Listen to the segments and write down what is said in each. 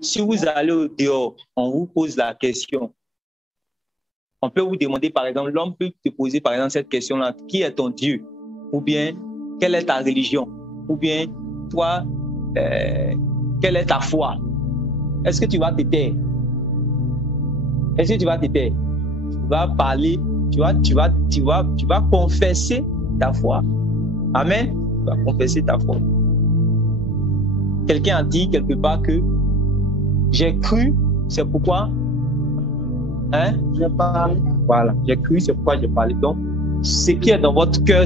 Si vous allez au dehors, on vous pose la question. On peut vous demander, par exemple, l'homme peut te poser, par exemple, cette question-là. Qui est ton Dieu? Ou bien, quelle est ta religion? Ou bien, toi, quelle est ta foi? Est-ce que tu vas te taire? Est-ce que tu vas te taire? Tu vas parler, tu vas confesser ta foi. Amen. Tu vas confesser ta foi. Quelqu'un a dit quelque part que j'ai cru, c'est pourquoi. Hein? J'ai parlé. Voilà, j'ai cru, c'est pourquoi j'ai parlé. Donc, ce qui est dans votre cœur,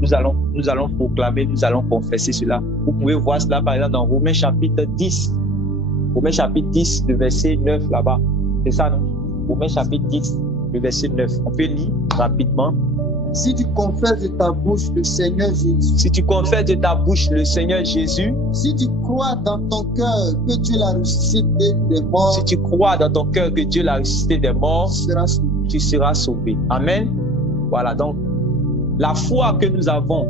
nous allons proclamer, nous allons confesser cela. Vous pouvez voir cela par exemple dans Romains chapitre 10. Romains chapitre 10, le verset 9 là-bas. C'est ça, non? Romains chapitre 10, le verset 9. On peut lire rapidement. Si tu confesses de ta bouche le Seigneur Jésus. Si tu confesses de ta bouche le Seigneur Jésus. Si tu crois dans ton cœur que Dieu l'a ressuscité des morts. Si tu crois dans ton cœur que Dieu l'a ressuscité des morts, tu seras sauvé. Amen. Voilà, donc la foi que nous avons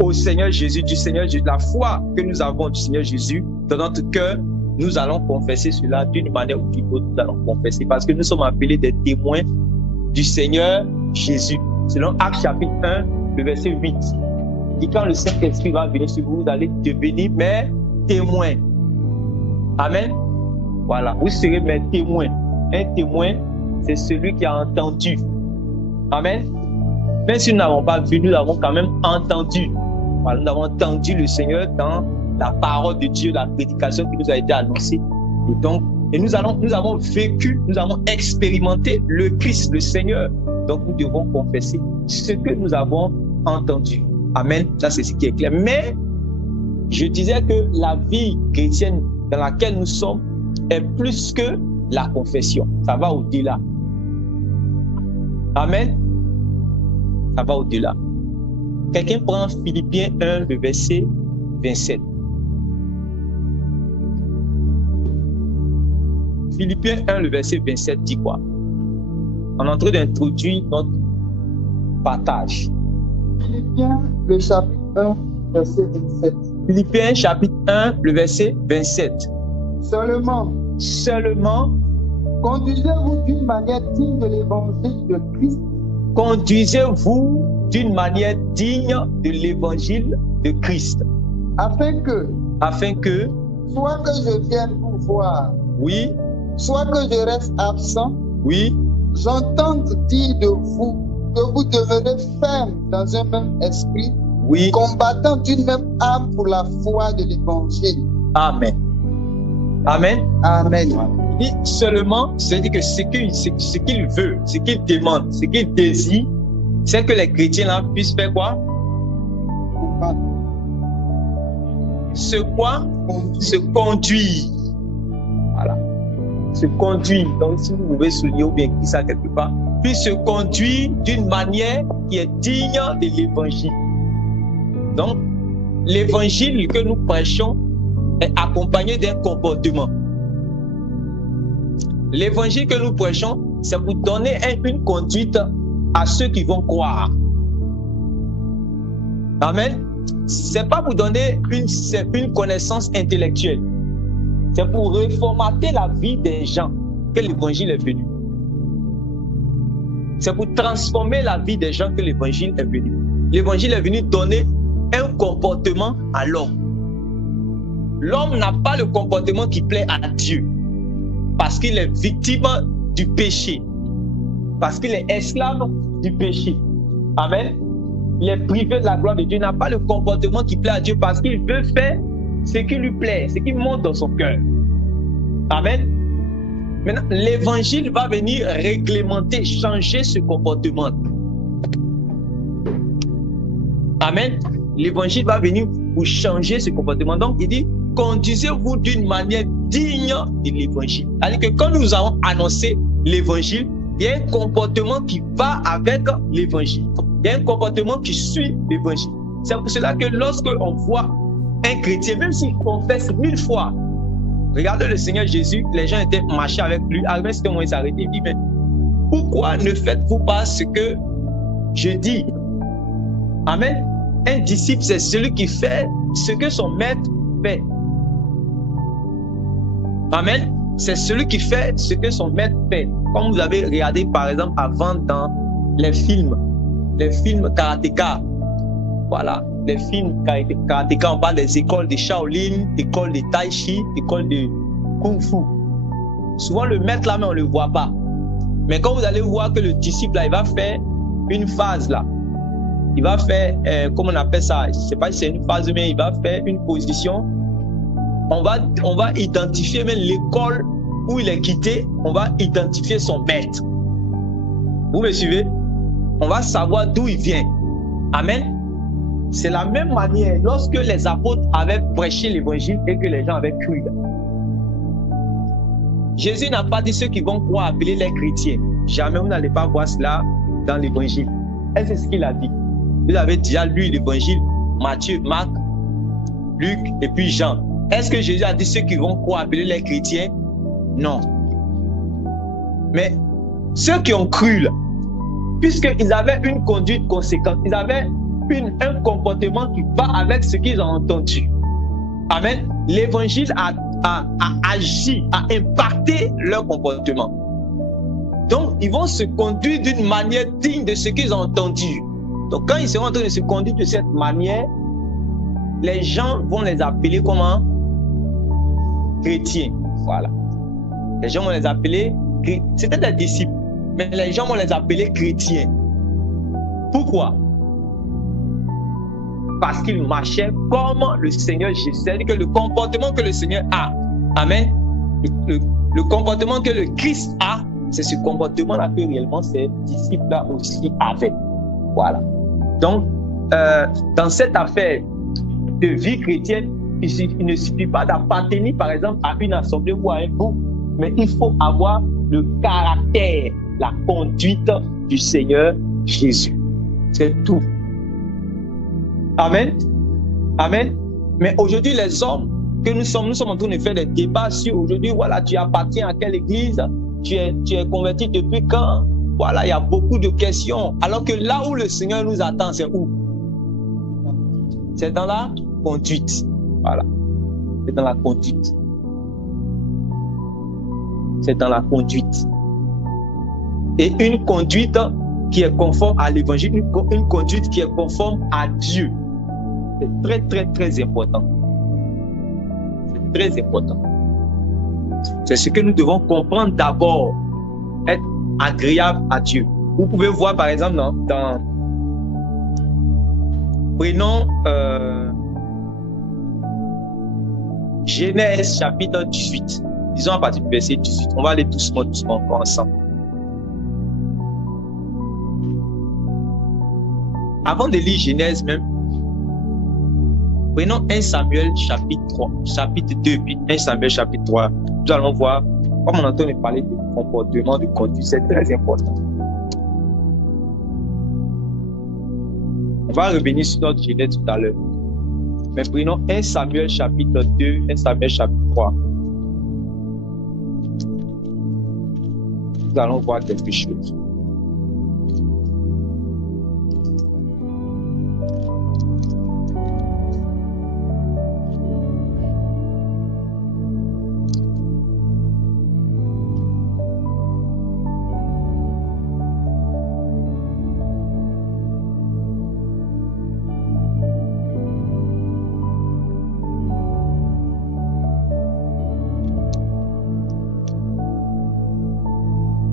au Seigneur Jésus, du Seigneur Jésus, la foi que nous avons du Seigneur Jésus dans notre cœur, nous allons confesser cela d'une manière ou d'une autre. Nous allons confesser parce que nous sommes appelés des témoins du Seigneur Jésus. Selon Actes chapitre 1, le verset 8. Et quand le Saint-Esprit va venir sur vous, vous allez devenir mes témoins. Amen. Voilà, vous serez mes témoins. Un témoin, c'est celui qui a entendu. Amen. Même si nous n'avons pas vu, nous avons quand même entendu. Voilà, nous avons entendu le Seigneur dans la parole de Dieu, la prédication qui nous a été annoncée. Et donc, nous avons vécu, nous avons expérimenté le Christ, le Seigneur. Donc, nous devons confesser ce que nous avons entendu. Amen. Ça, c'est ce qui est clair. Mais, je disais que la vie chrétienne dans laquelle nous sommes est plus que la confession. Ça va au-delà. Amen. Ça va au-delà. Quelqu'un prend Philippiens 1, le verset 27. Philippiens 1, le verset 27 dit quoi? On est en train d'introduire notre partage. Philippiens, le chapitre 1, verset 27. Philippiens, chapitre 1, le verset 27. Seulement, conduisez-vous d'une manière digne de l'évangile de Christ. Conduisez-vous d'une manière digne de l'évangile de Christ. Afin que, soit que je vienne vous voir, oui, soit que je reste absent, oui, j'entends dire de vous que vous devenez ferme dans un même esprit, oui, combattant d'une même âme pour la foi de l'évangile. Amen. Amen. Amen. Il dit seulement, c'est-à-dire que ce qu'il veut, ce qu'il demande, ce qu'il désire, c'est que les chrétiens là puissent faire quoi? Se conduire. Voilà. Se conduire. Donc, si vous pouvez souligner ou bien écrire ça quelque part, puis se conduire d'une manière qui est digne de l'évangile. Donc, l'évangile que nous prêchons est accompagné d'un comportement. L'évangile que nous prêchons, c'est pour donner une conduite à ceux qui vont croire. Amen. C'est pas pour donner une connaissance intellectuelle. C'est pour reformater la vie des gens que l'évangile est venu. C'est pour transformer la vie des gens que l'évangile est venu. L'évangile est venu donner un comportement à l'homme. L'homme n'a pas le comportement qui plaît à Dieu parce qu'il est victime du péché, parce qu'il est esclave du péché. Amen. Il est privé de la gloire de Dieu, il n'a pas le comportement qui plaît à Dieu parce qu'il veut faire ce qui lui plaît, ce qui monte dans son cœur. Amen. Maintenant, l'évangile va venir réglementer, changer ce comportement. Amen. L'évangile va venir pour changer ce comportement. Donc, il dit, conduisez-vous d'une manière digne de l'évangile. C'est-à-dire que quand nous avons annoncé l'évangile, il y a un comportement qui va avec l'évangile. Il y a un comportement qui suit l'évangile. C'est pour cela que lorsque on voit un chrétien, même s'il confesse 1000 fois, regardez le Seigneur Jésus, les gens étaient marchés avec lui. Après, c'était moment où il s'arrêtait, il dit, mais pourquoi ne faites-vous pas ce que je dis? Amen. Un disciple, c'est celui qui fait ce que son maître fait. Amen. C'est celui qui fait ce que son maître fait. Comme vous avez regardé par exemple avant dans les films karatéka. Voilà, les films karatéka, on parle des écoles de Shaolin, écoles de Tai Chi, écoles de Kung Fu. Souvent le maître là, mais on ne le voit pas. Mais quand vous allez voir que le disciple là, il va faire une phase là, il va faire, comment on appelle ça, je ne sais pas si c'est une phase, mais il va faire une position. On va identifier même l'école où il est quitté, on va identifier son maître. Vous me suivez? On va savoir d'où il vient. Amen. C'est la même manière lorsque les apôtres avaient prêché l'évangile et que les gens avaient cru. Jésus n'a pas dit ceux qui vont croire appeler les chrétiens. Jamais vous n'allez pas voir cela dans l'évangile. Et c'est ce qu'il a dit. Vous avez déjà lu l'évangile, Matthieu, Marc, Luc et puis Jean. Est-ce que Jésus a dit ceux qui vont croire appeler les chrétiens? Non. Mais ceux qui ont cru, là, puisqu'ils avaient une conduite conséquente, ils avaient un comportement qui va avec ce qu'ils ont entendu. Amen. L'évangile a agi, a impacté leur comportement. Donc, ils vont se conduire d'une manière digne de ce qu'ils ont entendu. Donc, quand ils seront en train de se conduire de cette manière, les gens vont les appeler comment? Chrétiens. Voilà. Les gens vont les appeler, c'était des disciples, mais les gens vont les appeler chrétiens. Pourquoi? Parce qu'ils marchaient comme le Seigneur Jésus. C'est-à-dire que le comportement que le Seigneur a, amen, le comportement que le Christ a, c'est ce comportement-là que réellement ces disciples-là aussi avaient. Voilà. Donc, dans cette affaire de vie chrétienne, il ne suffit pas d'appartenir, par exemple, à une assemblée ou à un groupe, mais il faut avoir le caractère, la conduite du Seigneur Jésus. C'est tout. Amen. Amen. Mais aujourd'hui, les hommes que nous sommes en train de faire des débats sur aujourd'hui, voilà, tu appartiens à quelle église, tu es converti depuis quand? Voilà, il y a beaucoup de questions. Alors que là où le Seigneur nous attend, c'est où? C'est dans la conduite. Voilà. C'est dans la conduite. C'est dans la conduite. Et une conduite qui est conforme à l'évangile, une conduite qui est conforme à Dieu. C'est très, très, très important. C'est très important. C'est ce que nous devons comprendre d'abord. Être agréable à Dieu. Vous pouvez voir par exemple prenons Genèse chapitre 18. Disons à partir du verset 18. On va aller doucement encore ensemble. Avant de lire Genèse même, prenons 1 Samuel chapitre 2, puis 1 Samuel chapitre 3. Nous allons voir, comme on entend parler de comportement, de conduite, c'est très important. On va revenir sur notre Genèse tout à l'heure. Mais prenons 1 Samuel chapitre 2, 1 Samuel chapitre 3. Nous allons voir quelque chose.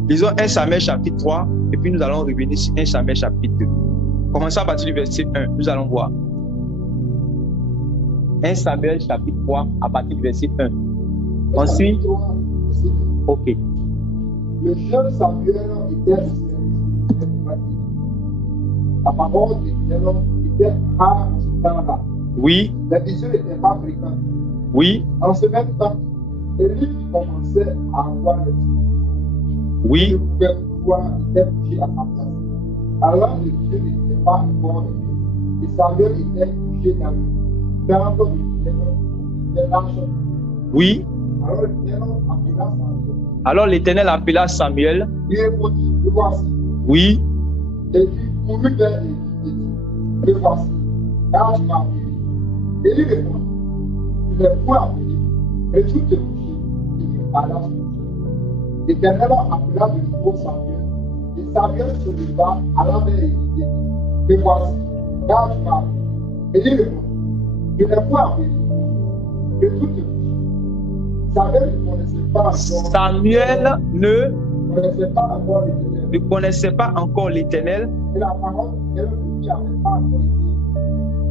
Lisons 1 Samuel chapitre 3 et puis nous allons revenir sur 1 Samuel chapitre 2. Commençons à partir du verset 1, nous allons voir. 1 Samuel chapitre 3 à partir du verset 1. Ensuite, ok. Le jeune Samuel était la parole était rare en ce temps-là. Oui. Les visions n'étaient pas fréquentes. Oui. En ce même temps, Élie commençait à avoir les visions. Oui. Il ne pouvait pouvoir était couché à sa place. Alors le Dieu n'était pas encore élevé. Et Samuel était couché dans le l'arche. Oui. Alors l'Éternel appela Samuel. Il répondit, le voici. Oui. Et il courut vers Élie et dit, le voici, car tu m'as appelé. Élie répondit, tu n'es point appelé, retourne te coucher. Et il à la suite. L'Éternel appela de nouveau Samuel. Et Samuel se leva, alla vers Élie et dit, me voici, car tu m'as appelé. Élie répondit, je n'ai point appelé de toute bouche. Samuel ne connaissait pas encore. Samuel ne connaissait pas encore l'Éternel. ne connaissait pas encore l'Éternel.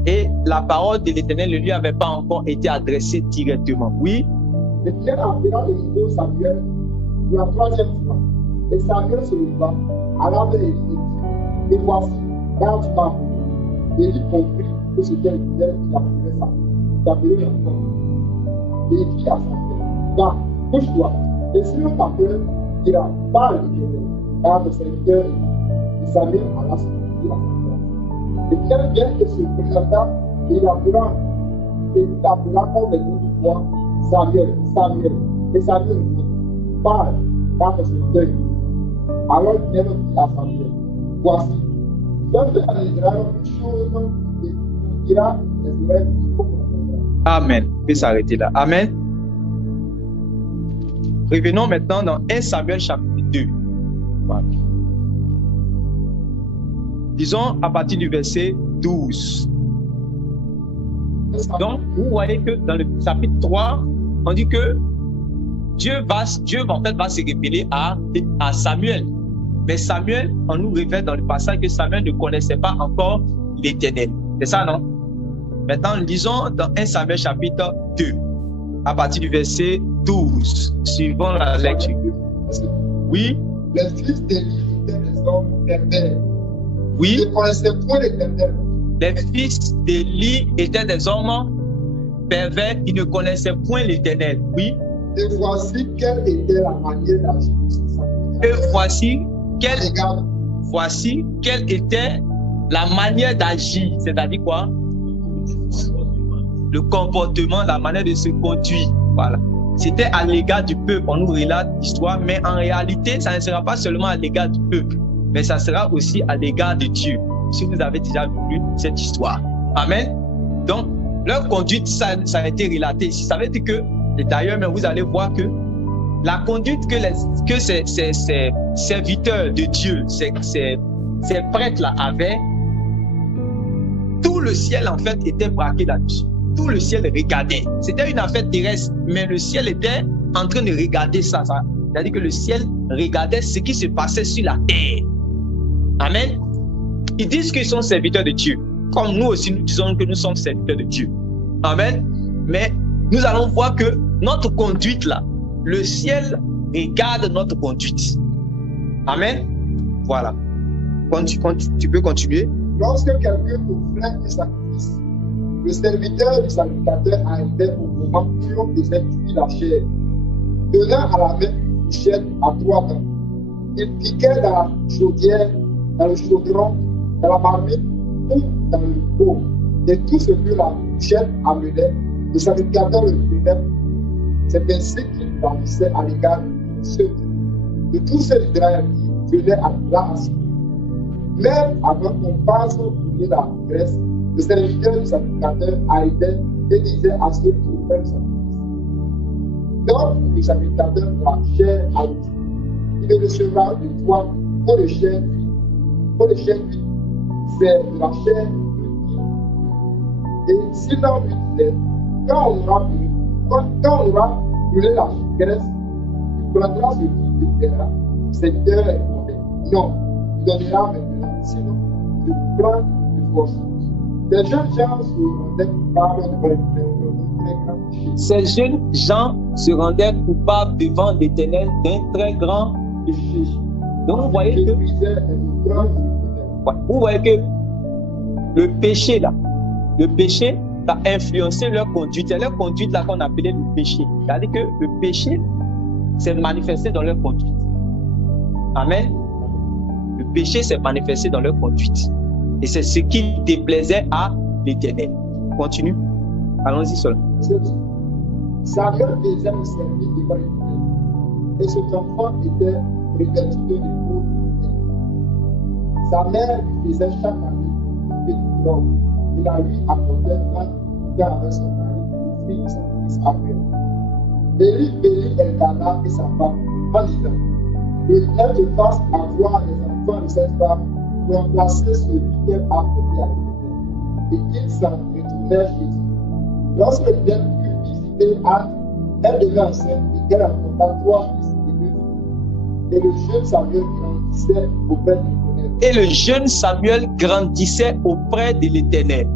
Et la parole de l'Éternel ne lui avait pas encore été adressée directement. Oui. L'Éternel appela de nouveau Samuel pour la troisième fois. Et Samuel se leva, alla vers Élie et dit, et voici, car tu m'as appelé. Élie comprit que c'était l'Éternel qui appelait Samuel. Il appelait encore. Et il dit à Samuel, va, couche-toi. Et si l'on t'appelle, dira, parle l'Éternel, car le serviteur est. Et Samuel alla se coucher à sa place. L'Éternel vient et se présenta, et il appela comme les noms du roi, Samuel, Samuel. Et Samuel dit, parle, car le serviteur est. Alors l'Éternel dit à Samuel, voici, je vais faire à Israël une chose et tu diras les oreilles du peuple. Amen. On peut s'arrêter là. Amen. Revenons maintenant dans 1 Samuel chapitre 2. Voilà. Disons à partir du verset 12. Donc, vous voyez que dans le chapitre 3, on dit que Dieu va en fait se révéler à Samuel. Mais Samuel, on nous révèle dans le passage que Samuel ne connaissait pas encore l'Éternel. C'est ça, non? Maintenant, lisons dans 1 Samuel chapitre 2, à partir du verset 12, suivant la lecture. Oui. Les fils d'Élie étaient des hommes pervers. Oui. Ils ne connaissaient point l'Éternel. Les fils d'Élie étaient des hommes pervers, ils ne connaissaient point l'Éternel. Oui. Et voici quelle était la manière d'agir de ces sacrificateurs. Et voici quelle était la manière d'agir, c'est-à-dire quoi? Le comportement, la manière de se conduire. Voilà. C'était à l'égard du peuple. On nous relate l'histoire, mais en réalité, ça ne sera pas seulement à l'égard du peuple, mais ça sera aussi à l'égard de Dieu. Si vous avez déjà lu cette histoire. Amen. Donc, leur conduite, ça a été relaté ici. Ça veut dire que, et d'ailleurs, mais vous allez voir que la conduite que ces serviteurs de Dieu, ces prêtres-là avaient, tout le ciel, en fait, était braqué là-dessus. Tout le ciel regardait. C'était une affaire terrestre, mais le ciel était en train de regarder ça. C'est-à-dire que le ciel regardait ce qui se passait sur la terre. Amen. Ils disent qu'ils sont serviteurs de Dieu. Comme nous aussi, nous disons que nous sommes serviteurs de Dieu. Amen. Mais nous allons voir que notre conduite là, le ciel regarde notre conduite. Amen. Voilà. Tu peux continuer. Lorsque quelqu'un offrait un sacrifice, le serviteur du sacrificateur arrêtait au moment où l'on faisait cuire la chair, donnant à la main une fourchette à 3 dents. Il piquait dans la chaudière, dans le chaudron, dans la marmite ou dans le pot. Et tout ce que la fourchette amenait, le sacrificateur le prenait. C'est ainsi qu'il bâtissait à l'égard de tous ceux d'Israël qui venaient à la assurer. Même avant qu'on passe au brûler la graisse, le serviteur du sacrificateur arrêtait et disait à ceux qui faisaient le sacrifice, donc le sacrificateur la chair à l'outil. Il ne recevra de toi pour le chien cuit. C'est de la chair cuite. Et si l'on lui disait, quand on aura brûlé la graisse, tu prendras ce qui te plaira. Le serviteur répondait, non, tu donneras maintenant, sinon je prends de force. Ces jeunes gens se rendaient coupables devant Ces jeunes gens se rendaient coupables devant l'Éternel d'un très grand péché. Donc vous voyez que le péché là, a influencé leur conduite. C'est leur conduite là qu'on appelait le péché. C'est-à-dire que le péché s'est manifesté dans leur conduite. Amen. Le péché s'est manifesté dans leur conduite. Et c'est ce qui déplaisait à l'Éternel. Continue. Allons-y seulement. Samuel faisait le service devant l'Éternel. Et cet enfant était revêtu de peau. Sa mère lui faisait chaque année une petite robe. Il la lui apportait quand il était avec son mari, le fils de sa fils Samuel. Élie bénit Elkana et sa femme en disant, que l'Éternel te fasse avoir des enfants de cette femme pour remplacer celui qu'elle a apporté à l'Éternel. Et ils s'en retournèrent chez eux. Lorsque l'Éternel fut visiter Anne, elle devint enceinte et elle enfanta 3 fils et 2 filles. Et le jeune Samuel grandissait auprès de l'Éternel. Et le jeune Samuel grandissait auprès de l'Éternel.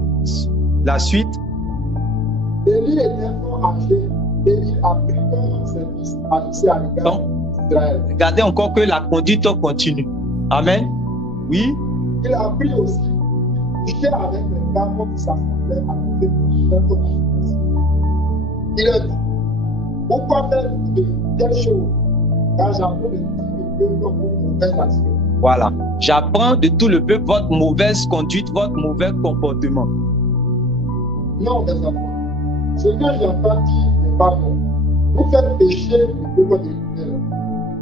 La suite. Élie était fort âgé et il a pris comme service à laisser à l'égard d'Israël. Regardez encore que la conduite continue. Amen. Oui. Il a appris aussi de coucher avec les femmes qui s'assemblaient à côté de notre congregation. Il a dit, pourquoi faire-vous de telles choses? Car j'apprends de tout le peuple vos mauvaises actions. Voilà. J'apprends de tout le peuple votre mauvaise conduite, votre mauvais comportement. Non, mes enfants. Ce que j'entends dire n'est pas bon. Vous faites pécher le peuple de l'Éternel.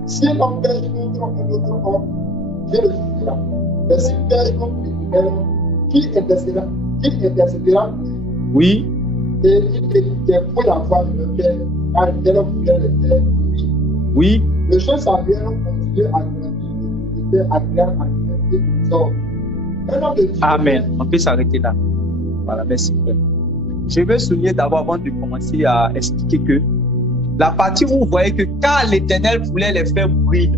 Si un homme pêche contre un autre homme, Dieu le jugera. Mais s'il pêche contre l'Éternel, qui intercédera pour lui? Oui. Et il dépouille la foi de leur père, car l'Éternel voulait les faire oui. Oui. Le jeune Samuel continuait à grandir et était agréable à l'humanité aux hommes. Un homme de Dieu. Amen. On peut s'arrêter là. Voilà, merci. Je veux souligner d'abord, avant de commencer à expliquer que la partie où vous voyez que quand l'Éternel voulait les faire mourir,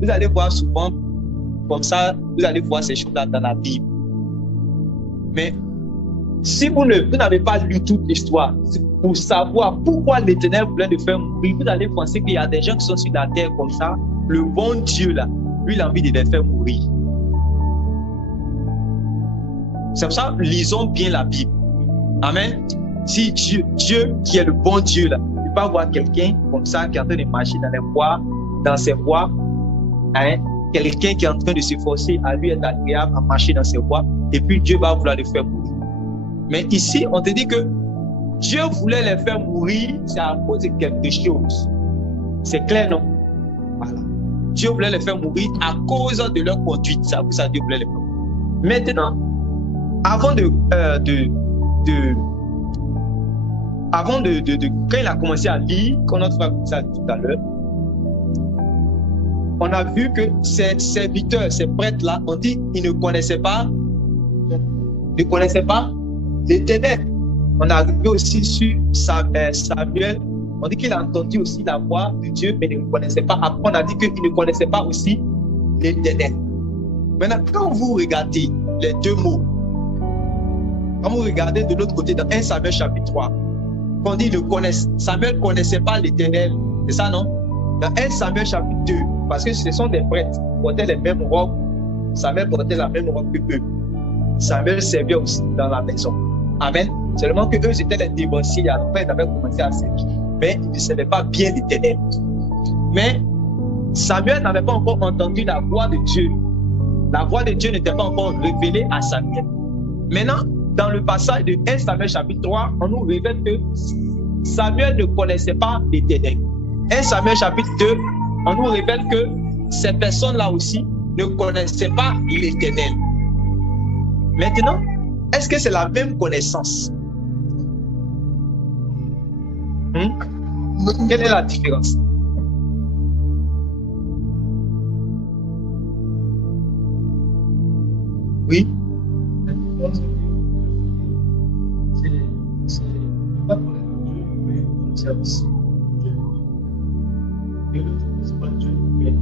vous allez voir souvent comme ça, vous allez voir ces choses-là dans la Bible. Mais si vous n'avez pas lu toute l'histoire pour savoir pourquoi l'Éternel voulait les faire mourir, vous allez penser qu'il y a des gens qui sont sur la terre comme ça, le bon Dieu là, lui il a envie de les faire mourir. C'est pour ça, lisons bien la Bible. Amen. Si Dieu qui est le bon Dieu là, il peut pas voir quelqu'un comme ça qui est en train de marcher dans ses voies, hein, quelqu'un qui est en train de s'efforcer à lui être agréable à marcher dans ses voies, et puis Dieu va vouloir les faire mourir. Mais ici, on te dit que Dieu voulait les faire mourir, c'est à cause de quelque chose. C'est clair, non? Voilà. Dieu voulait les faire mourir à cause de leur conduite. C'est à cause de Dieu voulait les faire mourir. Maintenant, avant quand il a commencé à lire, quand notre frère a dit tout à l'heure, on a vu que ces serviteurs, ces prêtres-là, on dit qu'ils ne connaissaient pas l'Éternel. On a vu aussi sur Samuel, on dit qu'il a entendu aussi la voix de Dieu, mais il ne connaissait pas. Après, on a dit qu'il ne connaissait pas aussi l'Éternel. Maintenant, quand vous regardez les deux mots, quand vous regardez de l'autre côté, dans 1 Samuel chapitre 3, on dit Samuel ne connaissait pas l'Éternel. C'est ça, non? Dans 1 Samuel chapitre 2, parce que ce sont des prêtres qui portaient les mêmes robes. Samuel portait la même robe que eux. Samuel servait aussi dans la maison. Amen. Seulement que eux étaient les dévanciers. Alors, ils avaient commencé à servir. Mais ils ne savaient pas bien l'Éternel. Mais Samuel n'avait pas encore entendu la voix de Dieu. La voix de Dieu n'était pas encore révélée à Samuel. Maintenant, dans le passage de 1 Samuel chapitre 3, on nous révèle que Samuel ne connaissait pas l'Éternel. 1 Samuel chapitre 2, on nous révèle que ces personnes-là aussi ne connaissaient pas l'Éternel. Maintenant, est-ce que c'est la même connaissance? Quelle est la différence? Oui. C'est pas connaître Dieu, mais le service. Et le c'est pas Dieu, mais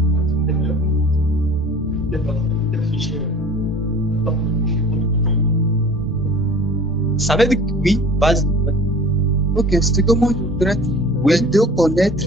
ça veut dire que oui, vas-y. Ok, c'est que moi je voudrais dire. Oui. De connaître,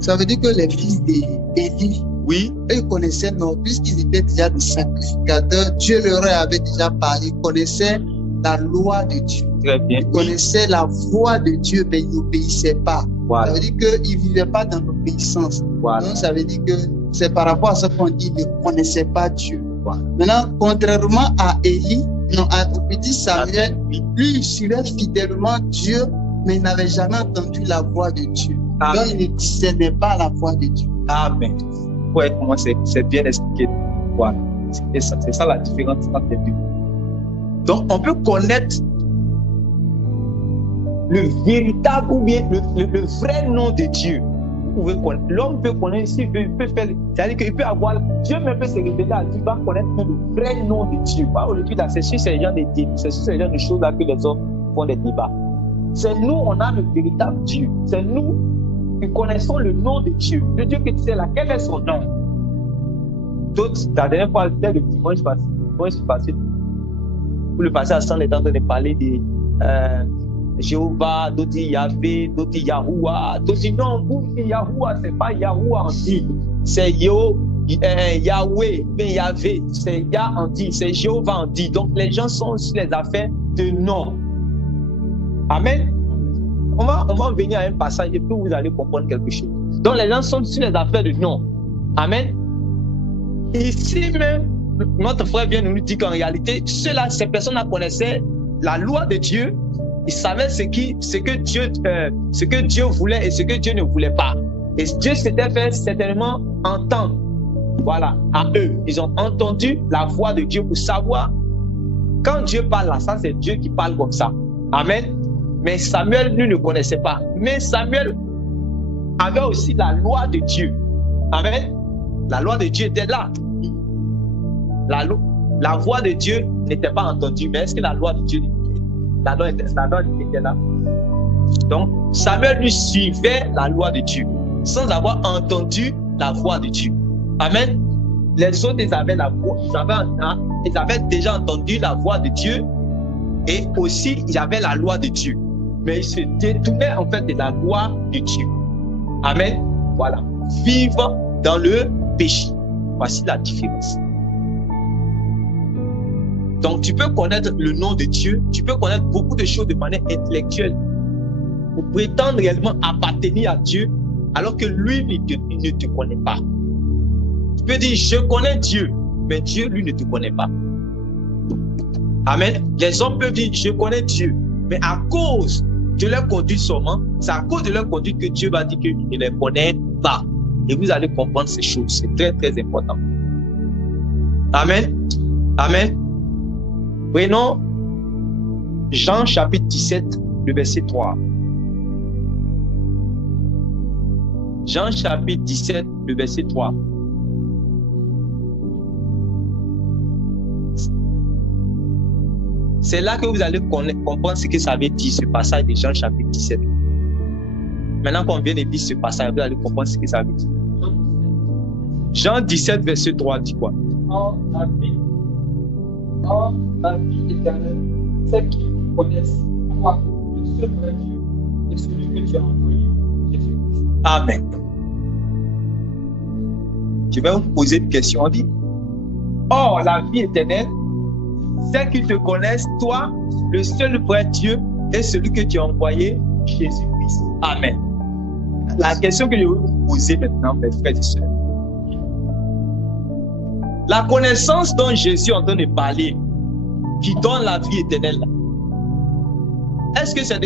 ça veut dire que les fils d'Élie, oui, eux connaissaient, non, puisqu'ils étaient déjà des sacrificateurs, Dieu leur avait déjà parlé, ils connaissaient la loi de Dieu. Très bien. Ils connaissaient la voix de Dieu, mais ils n'obéissaient pas. Voilà. Ça veut dire qu'ils ne vivaient pas dans l'obéissance. Voilà. Donc ça veut dire que c'est par rapport à ça qu'on dit qu'ils ne connaissaient pas Dieu. Voilà. Maintenant, contrairement à Élie, non, au petit Samuel, lui, il suivait fidèlement Dieu, mais il n'avait jamais entendu la voix de Dieu. Amen. Donc, il ne discernait pas la voix de Dieu. Amen. Ouais, comment c'est bien expliqué. Voilà. C'est ça la différence entre les deux. Donc, on peut connaître le véritable ou bien le vrai nom de Dieu. L'homme peut connaître, s'il veut, il peut faire, c'est-à-dire qu'il peut avoir, Dieu même peut se révéler à lui, il va connaître le vrai nom de Dieu. Aujourd'hui, c'est sur ce genre de choses là que les hommes font des débats. C'est nous, on a le véritable Dieu. C'est nous qui connaissons le nom de Dieu. Le Dieu que tu sais là, quel est son nom? D'autres, la dernière fois, c'était le dimanche passé, pour le passé à 100, on est en train de parler de Jéhovah, d'autres disent Yahvé, d'autres disent Yahoua, d'autres disent non, vous dites Yahoua, c'est pas Yahoua en dit, c'est Yahweh, mais Yahvé, c'est Yah en dit, c'est Jéhovah en dit. Donc les gens sont sur les affaires de nom. Amen. On va venir à un passage et puis vous allez comprendre quelque chose. Donc les gens sont sur les affaires de nom. Amen. Ici même, notre frère vient nous dire qu'en réalité, ces personnes-là connaissaient la loi de Dieu. Ils savaient ce que Dieu voulait et ce que Dieu ne voulait pas. Et Dieu s'était fait certainement entendre. Voilà, à eux. Ils ont entendu la voix de Dieu pour savoir. Quand Dieu parle là, ça c'est Dieu qui parle comme ça. Amen. Mais Samuel, lui, ne connaissait pas. Mais Samuel avait aussi la loi de Dieu. Amen. La loi de Dieu était là. La voix de Dieu n'était pas entendue. Mais est-ce que la loi de Dieu la loi était là? Donc, Samuel lui suivait la loi de Dieu sans avoir entendu la voix de Dieu. Amen. Les autres, ils avaient la voix, ils avaient déjà entendu la voix de Dieu et aussi il y avait la loi de Dieu. Mais ils se détournaient en fait de la loi de Dieu. Amen. Voilà. Vivre dans le péché. Voici la différence. Donc, tu peux connaître le nom de Dieu, tu peux connaître beaucoup de choses de manière intellectuelle pour prétendre réellement appartenir à Dieu alors que lui, il ne te connaît pas. Tu peux dire, je connais Dieu, mais Dieu, lui, ne te connaît pas. Amen. Les hommes peuvent dire, je connais Dieu, mais à cause de leur conduite seulement, c'est à cause de leur conduite que Dieu va dire qu'il ne les connaît pas. Et vous allez comprendre ces choses. C'est très, très important. Amen. Amen. Prenons Jean chapitre 17, le verset 3. Jean chapitre 17, le verset 3. C'est là que vous allez comprendre ce que ça veut dire, ce passage de Jean chapitre 17. Maintenant qu'on vient de lire ce passage, vous allez comprendre ce que ça veut dire. Jean 17, verset 3 dit quoi? Or, la vie éternelle, c'est qu'ils connaissent toi, le seul vrai Dieu, et celui que tu as envoyé, Jésus-Christ. Amen. Je vais vous poser une question. On dit, or, la vie éternelle, c'est qu'ils te connaissent, toi, le seul vrai Dieu, et celui que tu as envoyé, Jésus-Christ. Amen. La question que je vais vous poser maintenant, mes frères et sœurs. La connaissance dont Jésus est en train de parler, qui donne la vie éternelle, est-ce que c'est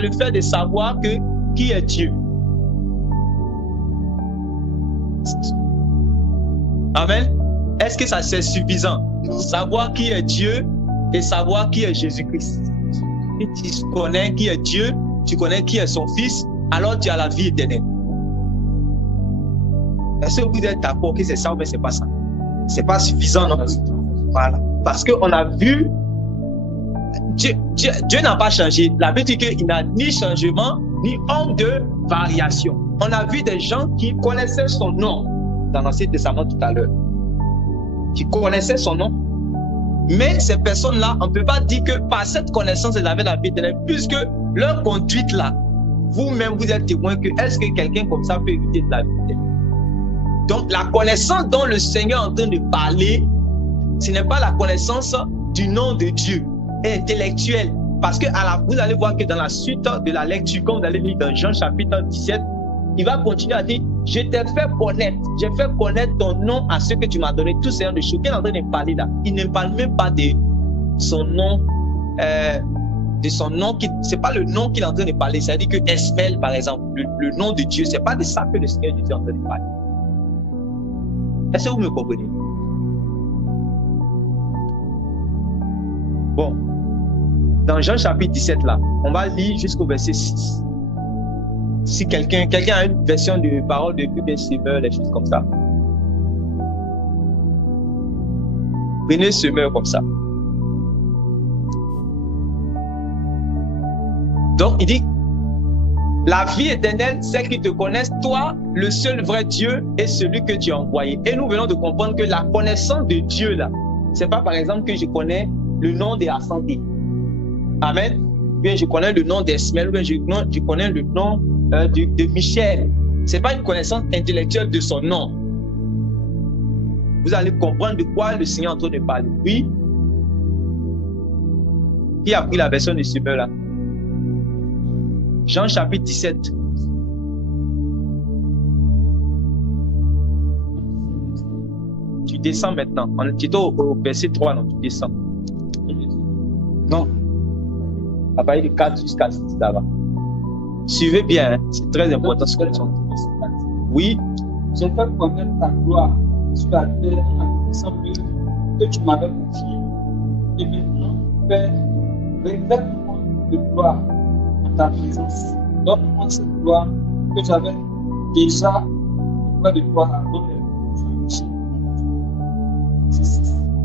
le fait de savoir qui est Dieu? Amen. Est-ce que ça c'est suffisant? Savoir qui est Dieu et savoir qui est Jésus-Christ. Si tu connais qui est Dieu, tu connais qui est son Fils, alors tu as la vie éternelle. Est-ce que vous êtes d'accord que c'est ça ou bien c'est pas ça? C'est pas suffisant, non? Voilà. Parce qu'on a vu, Dieu n'a pas changé. La Bible dit qu'il n'a ni changement, ni homme de variation. On a vu des gens qui connaissaient son nom dans l'Ancien Testament tout à l'heure. Qui connaissaient son nom. Mais ces personnes-là, on ne peut pas dire que par cette connaissance, elles avaient la vie éternelle, puisque leur conduite là, vous-même, vous êtes témoin que est-ce que quelqu'un comme ça peut éviter de la vie éternelle? Donc, la connaissance dont le Seigneur est en train de parler, ce n'est pas la connaissance du nom de Dieu, intellectuelle. Parce que vous allez voir que dans la suite de la lecture, comme vous allez lire dans Jean chapitre 17, il va continuer à dire, je t'ai fait connaître, j'ai fait connaître ton nom à ceux que tu m'as donné, tout ce genre de choses. Il est en train de parler là. Il ne parle même pas de son nom, c'est pas le nom qu'il est en train de parler. C'est-à-dire que Esmel, par exemple, le nom de Dieu, c'est pas de ça que le Seigneur Jésus est en train de parler. Est-ce que vous me comprenez? Bon. Dans Jean chapitre 17, là, on va lire jusqu'au verset 6. Si quelqu'un a une version de parole de Bible semeur, des choses comme ça. Prenez semeur comme ça. Donc, il dit, la vie éternelle, c'est qu'ils te connaissent, toi, le seul vrai Dieu, et celui que tu as envoyé. Et nous venons de comprendre que la connaissance de Dieu, là, c'est pas par exemple que je connais le nom de la santé. Amen. Bien, je connais le nom d'Esmel, bien, je connais le nom de Michel. C'est pas une connaissance intellectuelle de son nom. Vous allez comprendre de quoi le Seigneur est en train de parler. Oui. Qui a pris la version de Semeur là? Jean chapitre 17. Tu descends maintenant. On est au verset 3, non, tu descends. Non. À partir de 4 jusqu'à 6 là-bas. Suivez bien, hein. C'est très important ce que tu dis. Oui. Je fais connaître ta gloire sur la terre en connaissant que tu m'avais confié. Et maintenant, Père, révèle-moi de gloire en ta présence. Donne-moi cette gloire que j'avais déjà auprès de toi avant de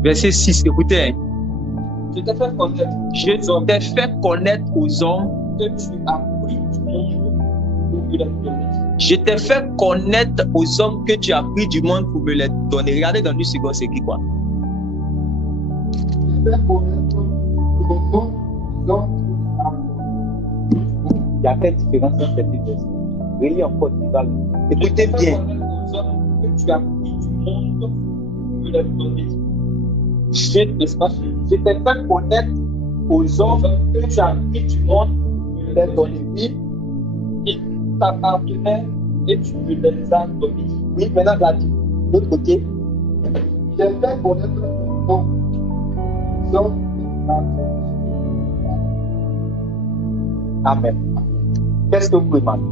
Verset 6, écoutez. Hein. Je t'ai fait connaître aux hommes que tu as pris du monde pour me les donner. Je t'ai fait connaître aux hommes que tu as pris du monde pour me les donner. Regardez dans 10 secondes, c'est écrit quoi? Je t'ai fait connaître aux hommes Il y a quelle différence entre ces deux versets? Relis encore, écoutez bien. Je t'ai fait connaître aux hommes que tu as pris du monde pour me les donner. Je t'ai fait connaître aux hommes que tu as pris du monde pour me les donner. Oui. Ils t'appartenaient et tu me les as donnés. Oui, maintenant, là, de l'autre côté. J'ai fait connaître ton nom. Donc, Amen. Qu'est-ce que vous pouvez demander?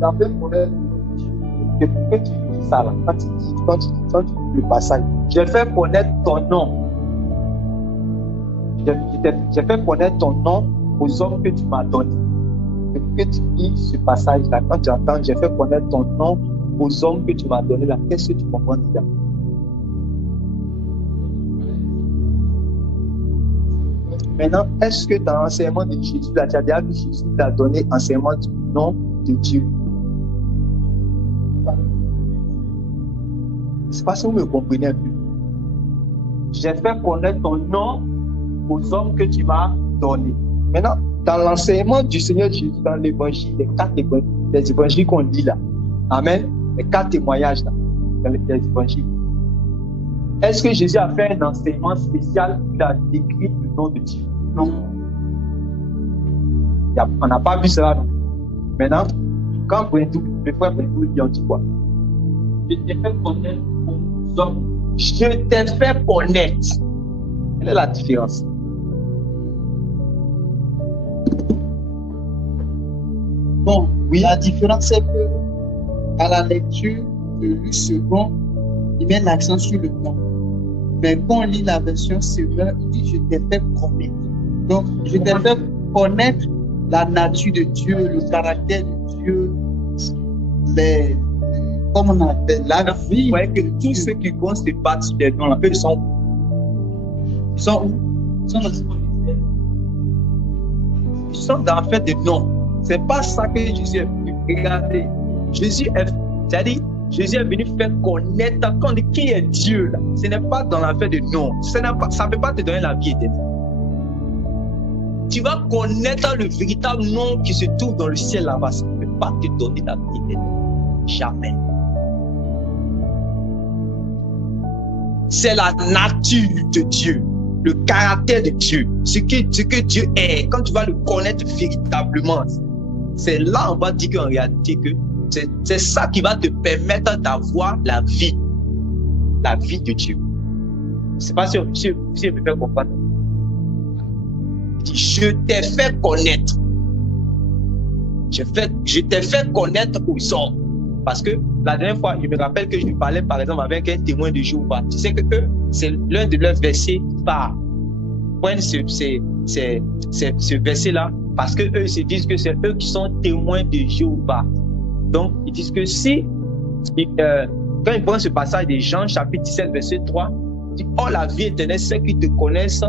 j'ai fait connaître Que tu dis ça là, quand tu dis le passage, j'ai fait connaître ton nom. J'ai fait connaître ton nom aux hommes que tu m'as donné. Que tu dis ce passage-là, quand tu entends, j'ai fait connaître ton nom aux hommes que tu m'as donné là, qu'est-ce que tu comprends déjà? Maintenant, est-ce que dans l'enseignement de Jésus, là, tu as déjà vu Jésus t'a donné enseignement du nom de Dieu? C'est parce que vous me comprenez un peu. J'ai fait connaître ton nom aux hommes que tu m'as donnés. Maintenant, dans l'enseignement du Seigneur Jésus, dans l'évangile, les 4 évangiles qu'on lit là, amen, les 4 témoignages là, dans les évangiles, est-ce que Jésus a fait un enseignement spécial où il a décrit le nom de Dieu? Non. On n'a pas vu cela. Non. Maintenant, quand le frère Brendou dit, on dit quoi? Je t'ai fait connaître aux hommes. Je t'ai fait connaître. Quelle est la différence? Bon, oui. La différence, c'est que à la lecture de Luc second, il met l'accent sur le nom. Mais quand on lit la version Semeur, il dit je t'ai fait connaître. Donc, je t'ai fait connaître la nature de Dieu, le caractère de Dieu, comme on appelle la vie. Vous voyez que tous ceux qui vont se battre sur les noms, ils sont où? Ils sont où? Ils sont dans le fait des noms. C'est pas ça que Jésus est venu. Regardez, Jésus est venu faire connaître quand on dit qui est Dieu là. Ce n'est pas dans l'affaire de nom. Ça ne peut pas te donner la vie éternelle. Tu vas connaître le véritable nom qui se trouve dans le ciel là-bas. Ça ne peut pas te donner la vie éternelle. Jamais. C'est la nature de Dieu, le caractère de Dieu, ce que Dieu est. Quand tu vas le connaître véritablement, c'est là on va dire qu'en réalité que c'est ça qui va te permettre d'avoir la vie de Dieu. C'est pas si je me fais comprendre. Je t'ai fait connaître. Je t'ai fait connaître aux hommes. Parce que la dernière fois, je me rappelle que je parlais par exemple avec un témoin de Jéhovah. Tu sais que eux, c'est l'un de leurs versets par. Prennent ce verset-là parce que eux se disent que c'est eux qui sont témoins de Jéhovah. Donc, ils disent que si, quand ils prennent ce passage de Jean, chapitre 17, verset 3, ils disent, oh, la vie éternelle, ceux qui te connaissent,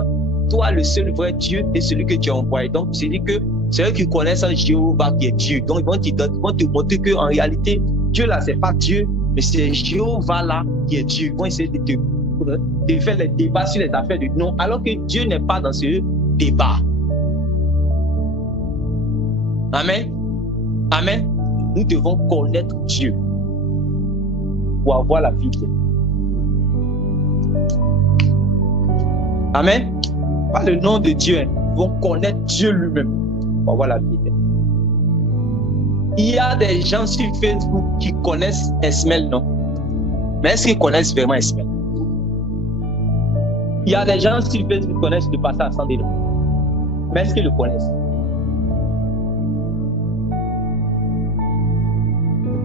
toi, le seul vrai Dieu, et celui que tu as envoyé. Donc, c'est dit que c'est eux qui connaissent Jéhovah qui est Dieu. Donc, ils vont te montrer qu'en réalité, Dieu là, c'est pas Dieu, mais c'est Jéhovah là qui est Dieu. Ils vont essayer de faire les débats sur les affaires du nom, alors que Dieu n'est pas dans ce débat. Amen. Amen. Nous devons connaître Dieu pour avoir la vie. Amen. Pas le nom de Dieu. Nous devons connaître Dieu lui-même pour avoir la vie. Il y a des gens sur Facebook qui connaissent Esmel, non? Mais est-ce qu'ils connaissent vraiment Esmel? Il y a des gens sur Facebook qui connaissent le pasteur Ascendé, non? Mais est-ce qu'ils le connaissent?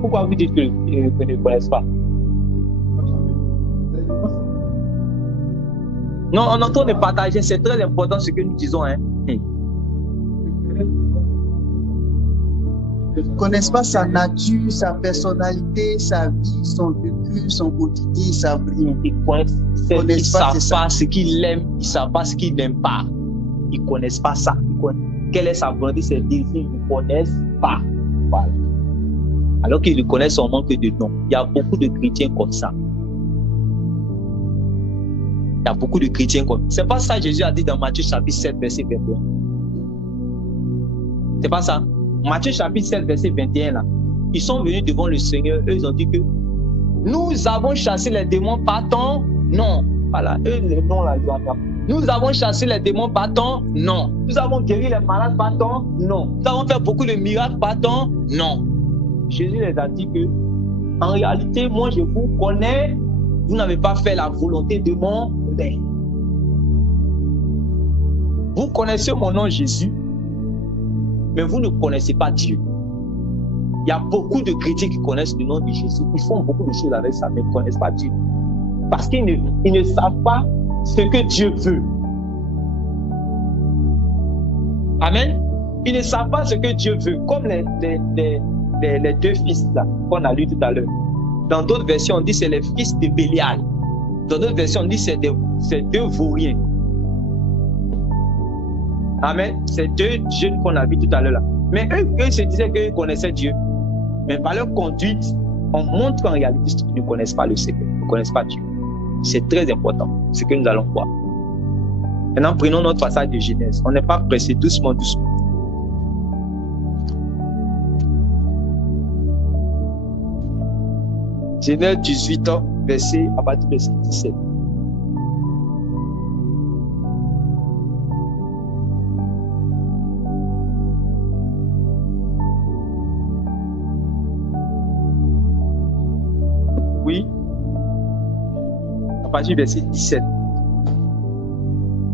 Pourquoi vous dites qu'ils ne le connaissent pas? Non, on entend de partager, c'est très important ce que nous disons. Hein. Ils ne connaissent pas sa nature, sa personnalité, sa vie, son vécu, son quotidien, ils savent rien. Ils ne savent pas ce qu'il aime, ils ne savent pas ce qu'il n'aime pas. Ils ne connaissent pas ça. Quelle est sa volonté, ses désirs, ils ne connaissent pas. Voilà. Alors qu'ils ne connaissent son manque de nom. Il y a beaucoup de chrétiens comme ça. Il y a beaucoup de chrétiens comme ça. C'est pas ça que Jésus a dit dans Matthieu chapitre 7, verset 21. C'est pas ça. Matthieu chapitre 7, verset 21, là. Ils sont venus devant le Seigneur. Eux, ils ont dit que nous avons chassé les démons par ton nom. Voilà. Eux, les noms, là, ils ont appris. Nous avons chassé les démons par ton nom. Nous avons guéri les malades par ton nom. Nous avons fait beaucoup de miracles par ton nom. Jésus les a dit que, en réalité, moi, je vous connais. Vous n'avez pas fait la volonté de mon Père. Vous connaissez mon nom, Jésus, mais vous ne connaissez pas Dieu. Il y a beaucoup de chrétiens qui connaissent le nom de Jésus. Ils font beaucoup de choses avec ça, mais ils ne connaissent pas Dieu. Parce qu'ils ne savent pas ce que Dieu veut. Amen. Ils ne savent pas ce que Dieu veut. Comme les deux fils là qu'on a lu tout à l'heure. Dans d'autres versions, on dit c'est les fils de Bélial. Dans d'autres versions, on dit c'est deux vauriens. Amen. C'est deux jeunes qu'on a vus tout à l'heure là. Mais eux se disaient qu'ils connaissaient Dieu. Mais par leur conduite, on montre qu'en réalité, ils ne connaissent pas le secret. Ils ne connaissent pas Dieu. C'est très important, ce que nous allons voir. Maintenant, prenons notre passage de Genèse. On n'est pas pressé, doucement, doucement. Genèse 18, verset, à partir du verset 17. Oui. À partir du verset 17.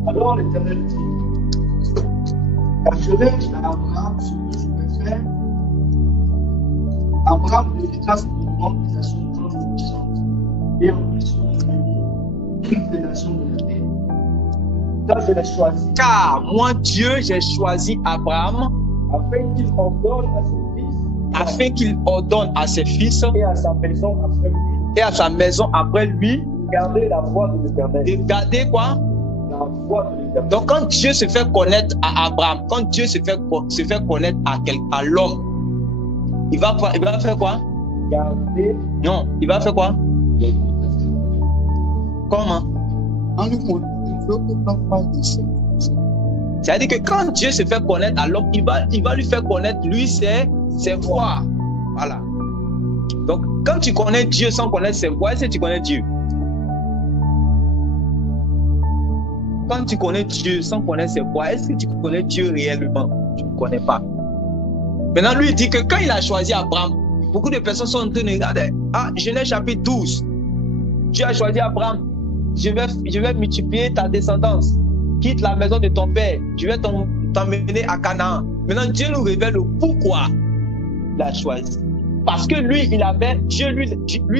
Alors l'Éternel dit, cacherai-je à Abraham ce que je vais faire? Abraham devina son organisation puissante et en plus une fédération de la terre. Car je l'ai choisi. Car moi, Dieu, j'ai choisi Abraham afin qu'il ordonne à ses fils à ses fils et à sa maison après lui et à sa maison après lui de garder la voie de l'Éternel. de garder quoi? La voie de l'Éternel. Donc quand Dieu se fait connaître à Abraham, quand Dieu se fait connaître à l'homme, il va faire quoi? Garder. Non, il va faire quoi? Comment? En nous montrant, il faut que l'on parle de ça. C'est-à-dire que quand Dieu se fait connaître à l'homme, il va lui faire connaître lui ses voies. Voilà. Donc, quand tu connais Dieu sans connaître ses voies, est-ce que tu connais Dieu? Quand tu connais Dieu sans connaître ses voies, est-ce que tu connais Dieu réellement? Tu ne connais pas. Maintenant, lui, il dit que quand il a choisi Abraham, beaucoup de personnes sont en train de regarder. Ah, Genèse chapitre 12. Dieu a choisi Abraham. Je vais multiplier ta descendance. Quitte la maison de ton père. Je vais t'emmener à Canaan. Maintenant, Dieu nous révèle le pourquoi il a choisi parce que lui, il avait, Dieu,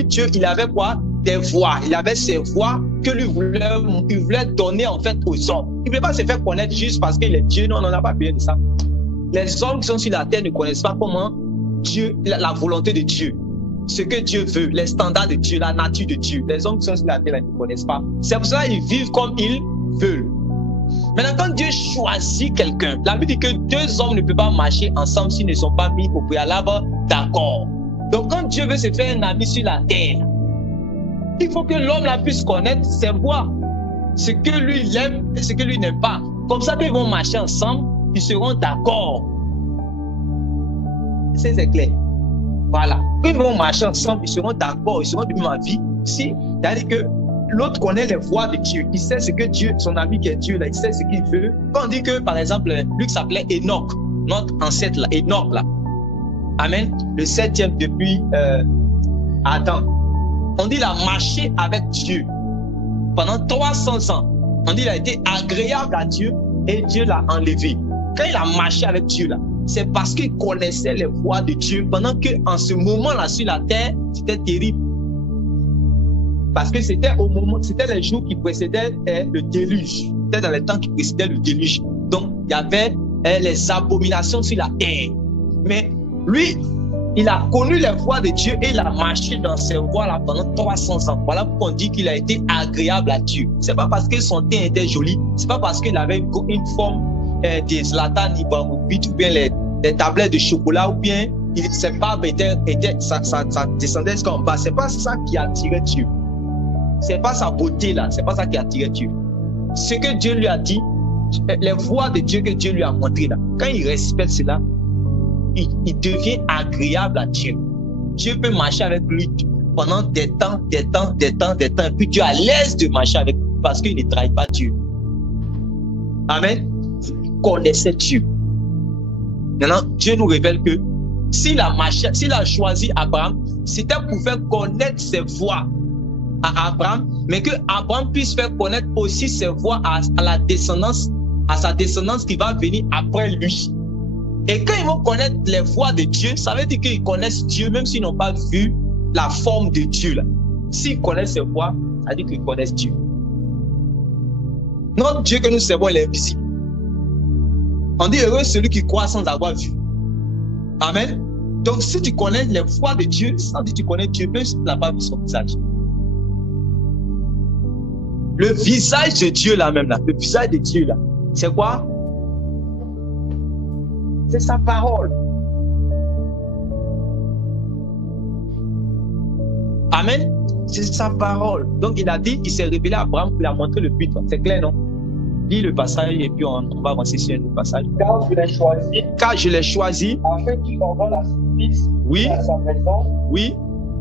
Dieu, il avait quoi? Des voix. Il avait ses voix que lui il voulait donner en fait aux hommes. Il ne peut pas se faire connaître juste parce qu'il est Dieu. Non, on n'a pas besoin de ça. Les hommes qui sont sur la terre ne connaissent pas comment Dieu, la volonté de Dieu, ce que Dieu veut, les standards de Dieu, la nature de Dieu. Les hommes qui sont sur la terre ne connaissent pas. C'est pour ça qu'ils vivent comme ils veulent. Maintenant, quand Dieu choisit quelqu'un, la Bible dit que deux hommes ne peuvent pas marcher ensemble s'ils ne sont pas mis au préalable d'accord. Donc, quand Dieu veut se faire un ami sur la terre, il faut que l'homme puisse connaître ses voies, ce que lui il aime et ce que lui n'aime pas. Comme ça, ils vont marcher ensemble, ils seront d'accord. C'est clair. Voilà. Ils vont marcher ensemble, ils seront d'accord, ils seront du même avis. Si, c'est-à-dire que l'autre connaît les voies de Dieu, il sait ce que Dieu, son ami qui est Dieu, là, il sait ce qu'il veut. Quand on dit que, par exemple, Luc s'appelait Enoch, notre ancêtre, là, Enoch, là. Amen. Le 7e depuis Adam. On dit qu'il a marché avec Dieu pendant 300 ans. On dit qu'il a été agréable à Dieu et Dieu l'a enlevé. Quand il a marché avec Dieu, là, c'est parce qu'il connaissait les voies de Dieu pendant qu'en ce moment-là sur la terre, c'était terrible. Parce que c'était les jours qui précédaient le déluge. C'était dans les temps qui précédaient le déluge. Donc, il y avait les abominations sur la terre. Mais lui, il a connu les voies de Dieu et il a marché dans ces voies-là pendant 300 ans. Voilà pourquoi on dit qu'il a été agréable à Dieu. Ce n'est pas parce que son teint était joli, ce n'est pas parce qu'il avait une forme des Zlatan Ibrahimovic ou bien les tablettes de chocolat ou bien ses barbes ça descendait jusqu'en bas. Ce n'est pas ça qui attirait Dieu. Ce n'est pas sa beauté là, ce n'est pas ça qui attirait Dieu. Ce que Dieu lui a dit, les voies de Dieu que Dieu lui a montrées là, quand il respecte cela, il devient agréable à Dieu. Dieu peut marcher avec lui pendant des temps, et puis Dieu est à l'aise de marcher avec lui parce qu'il ne trahit pas Dieu. Amen. Il connaissait Dieu. Maintenant, Dieu nous révèle que s'il a choisi Abraham, c'était pour faire connaître ses voies à Abraham, mais que Abraham puisse faire connaître aussi ses voies à sa descendance qui va venir après lui. Et quand ils vont connaître les voies de Dieu, ça veut dire qu'ils connaissent Dieu, même s'ils n'ont pas vu la forme de Dieu. S'ils connaissent ses voies, ça veut dire qu'ils connaissent Dieu. Notre Dieu que nous servons, il est invisible. On dit heureux celui qui croit sans avoir vu. Amen. Donc si tu connais les voies de Dieu, ça veut dire que tu connais Dieu, même si tu n'as pas vu son visage. Le visage de Dieu là même, là, le visage de Dieu là, c'est quoi? C'est sa parole. Amen. C'est sa parole. Donc il a dit, il s'est révélé à Abraham, il a montré le but. C'est clair, non? Lis le passage et puis on va avancer sur un autre passage. Car je l'ai choisi. Afin qu'il ordonne à son fils, oui, à sa maison. Oui.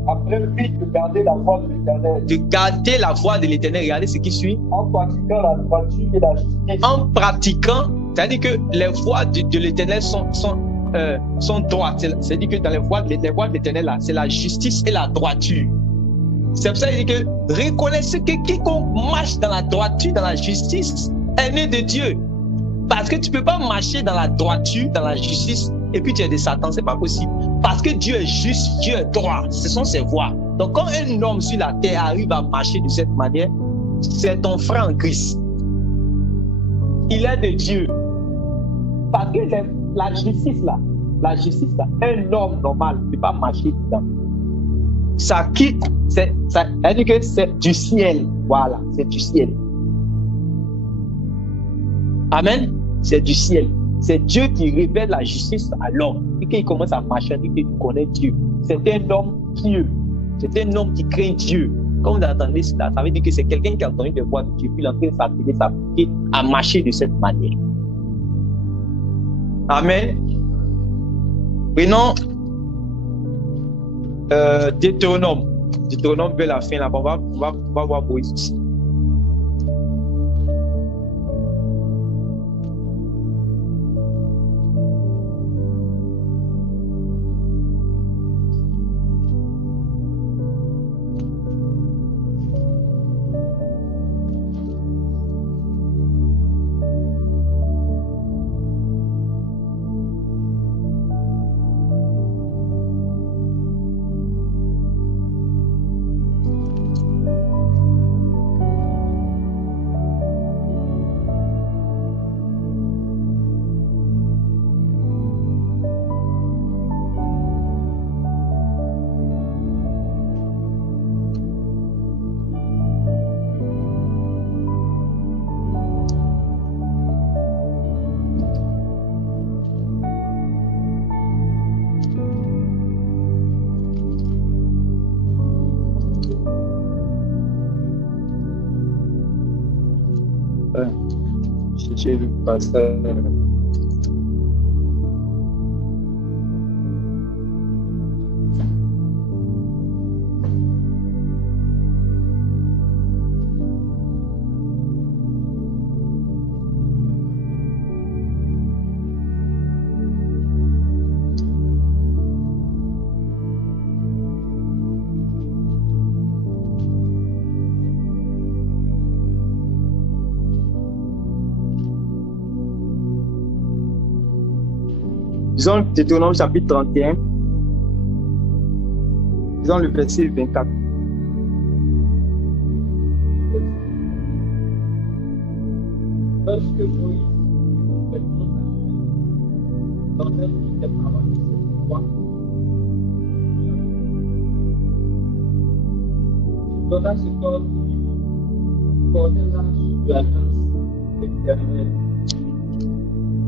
Après lui, de garder la voie de l'Éternel. De garder la voie de l'Éternel. Regardez ce qui suit. En pratiquant la droiture et la justice. En pratiquant, c'est-à-dire que les voies de l'Éternel sont droites. C'est-à-dire que dans les voies de l'Éternel, c'est la justice et la droiture. C'est pour ça qu'il dit que reconnaissez que quiconque marche dans la droiture, dans la justice, est né de Dieu. Parce que tu ne peux pas marcher dans la droiture, dans la justice, et puis tu es de Satan, ce n'est pas possible. Parce que Dieu est juste, Dieu est droit, ce sont ses voies. Donc quand un homme sur la terre arrive à marcher de cette manière, c'est ton frère en Christ. Il est de Dieu. Parce que la justice là, un homme normal ne peut pas marcher dedans. Ça quitte, ça veut dire que c'est du ciel. Voilà, c'est du ciel. Amen. C'est du ciel. C'est Dieu qui révèle la justice à l'homme. Et qu'il commence à marcher, il connaît Dieu. C'est un homme pieux. C'est un homme qui craint Dieu. Quand vous entendez cela, ça veut dire que c'est quelqu'un qui a entendu des voix de Dieu, puis il est en train de s'appliquer à marcher de cette manière. Amen. Prenons Deutéronome. Deutéronome vers la fin, là, on va voir Moïse aussi. chercher le passage. Disons Deutéronome chapitre 31, disons le verset 24. Lorsque Moïse fut dans un pays de paroles de cette foi, il donna ce corps portait l'arche de l'alliance éternelle.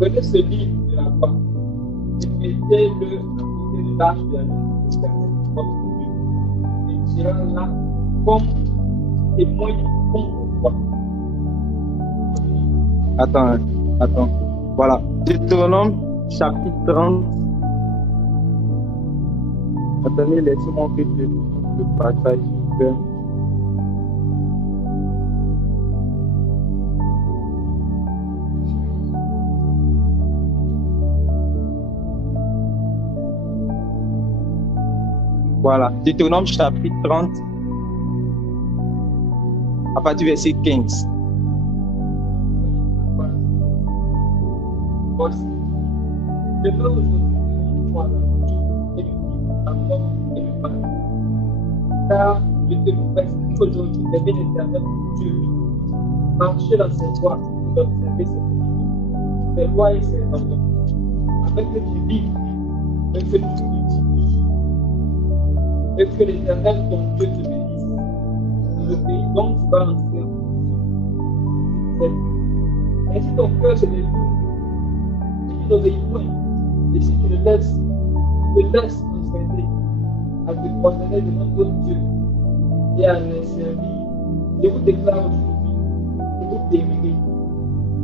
Prenez ce livre de la loi et mettez-le à côté de l'arche de l'alliance éternelle de votre Dieu. Il sera là comme témoin contre toi. Attends. Voilà. Deutéronome chapitre 30. Attendez, laissez-moi faire le passage. Voilà. Deutéronome chapitre 30. À partir du verset 15. Voici, je veux aujourd'hui que toi la vie et le vivre, la mort et le mal. Car je te prescris aujourd'hui d'aimer l'Éternel Dieu, marcher dans ses voies et d'observer ses lois et ses ordonnances, afin que tu vives et que tu multiplies, et que l'Éternel ton Dieu te bénisse dans le pays dont tu vas entrer en possession. Et si ton cœur se détourne, n'obéis point, et si tu te laisses entraîner à te prosterner devant ton Dieu et à le servir, je vous déclare aujourd'hui que vous t'aimerez,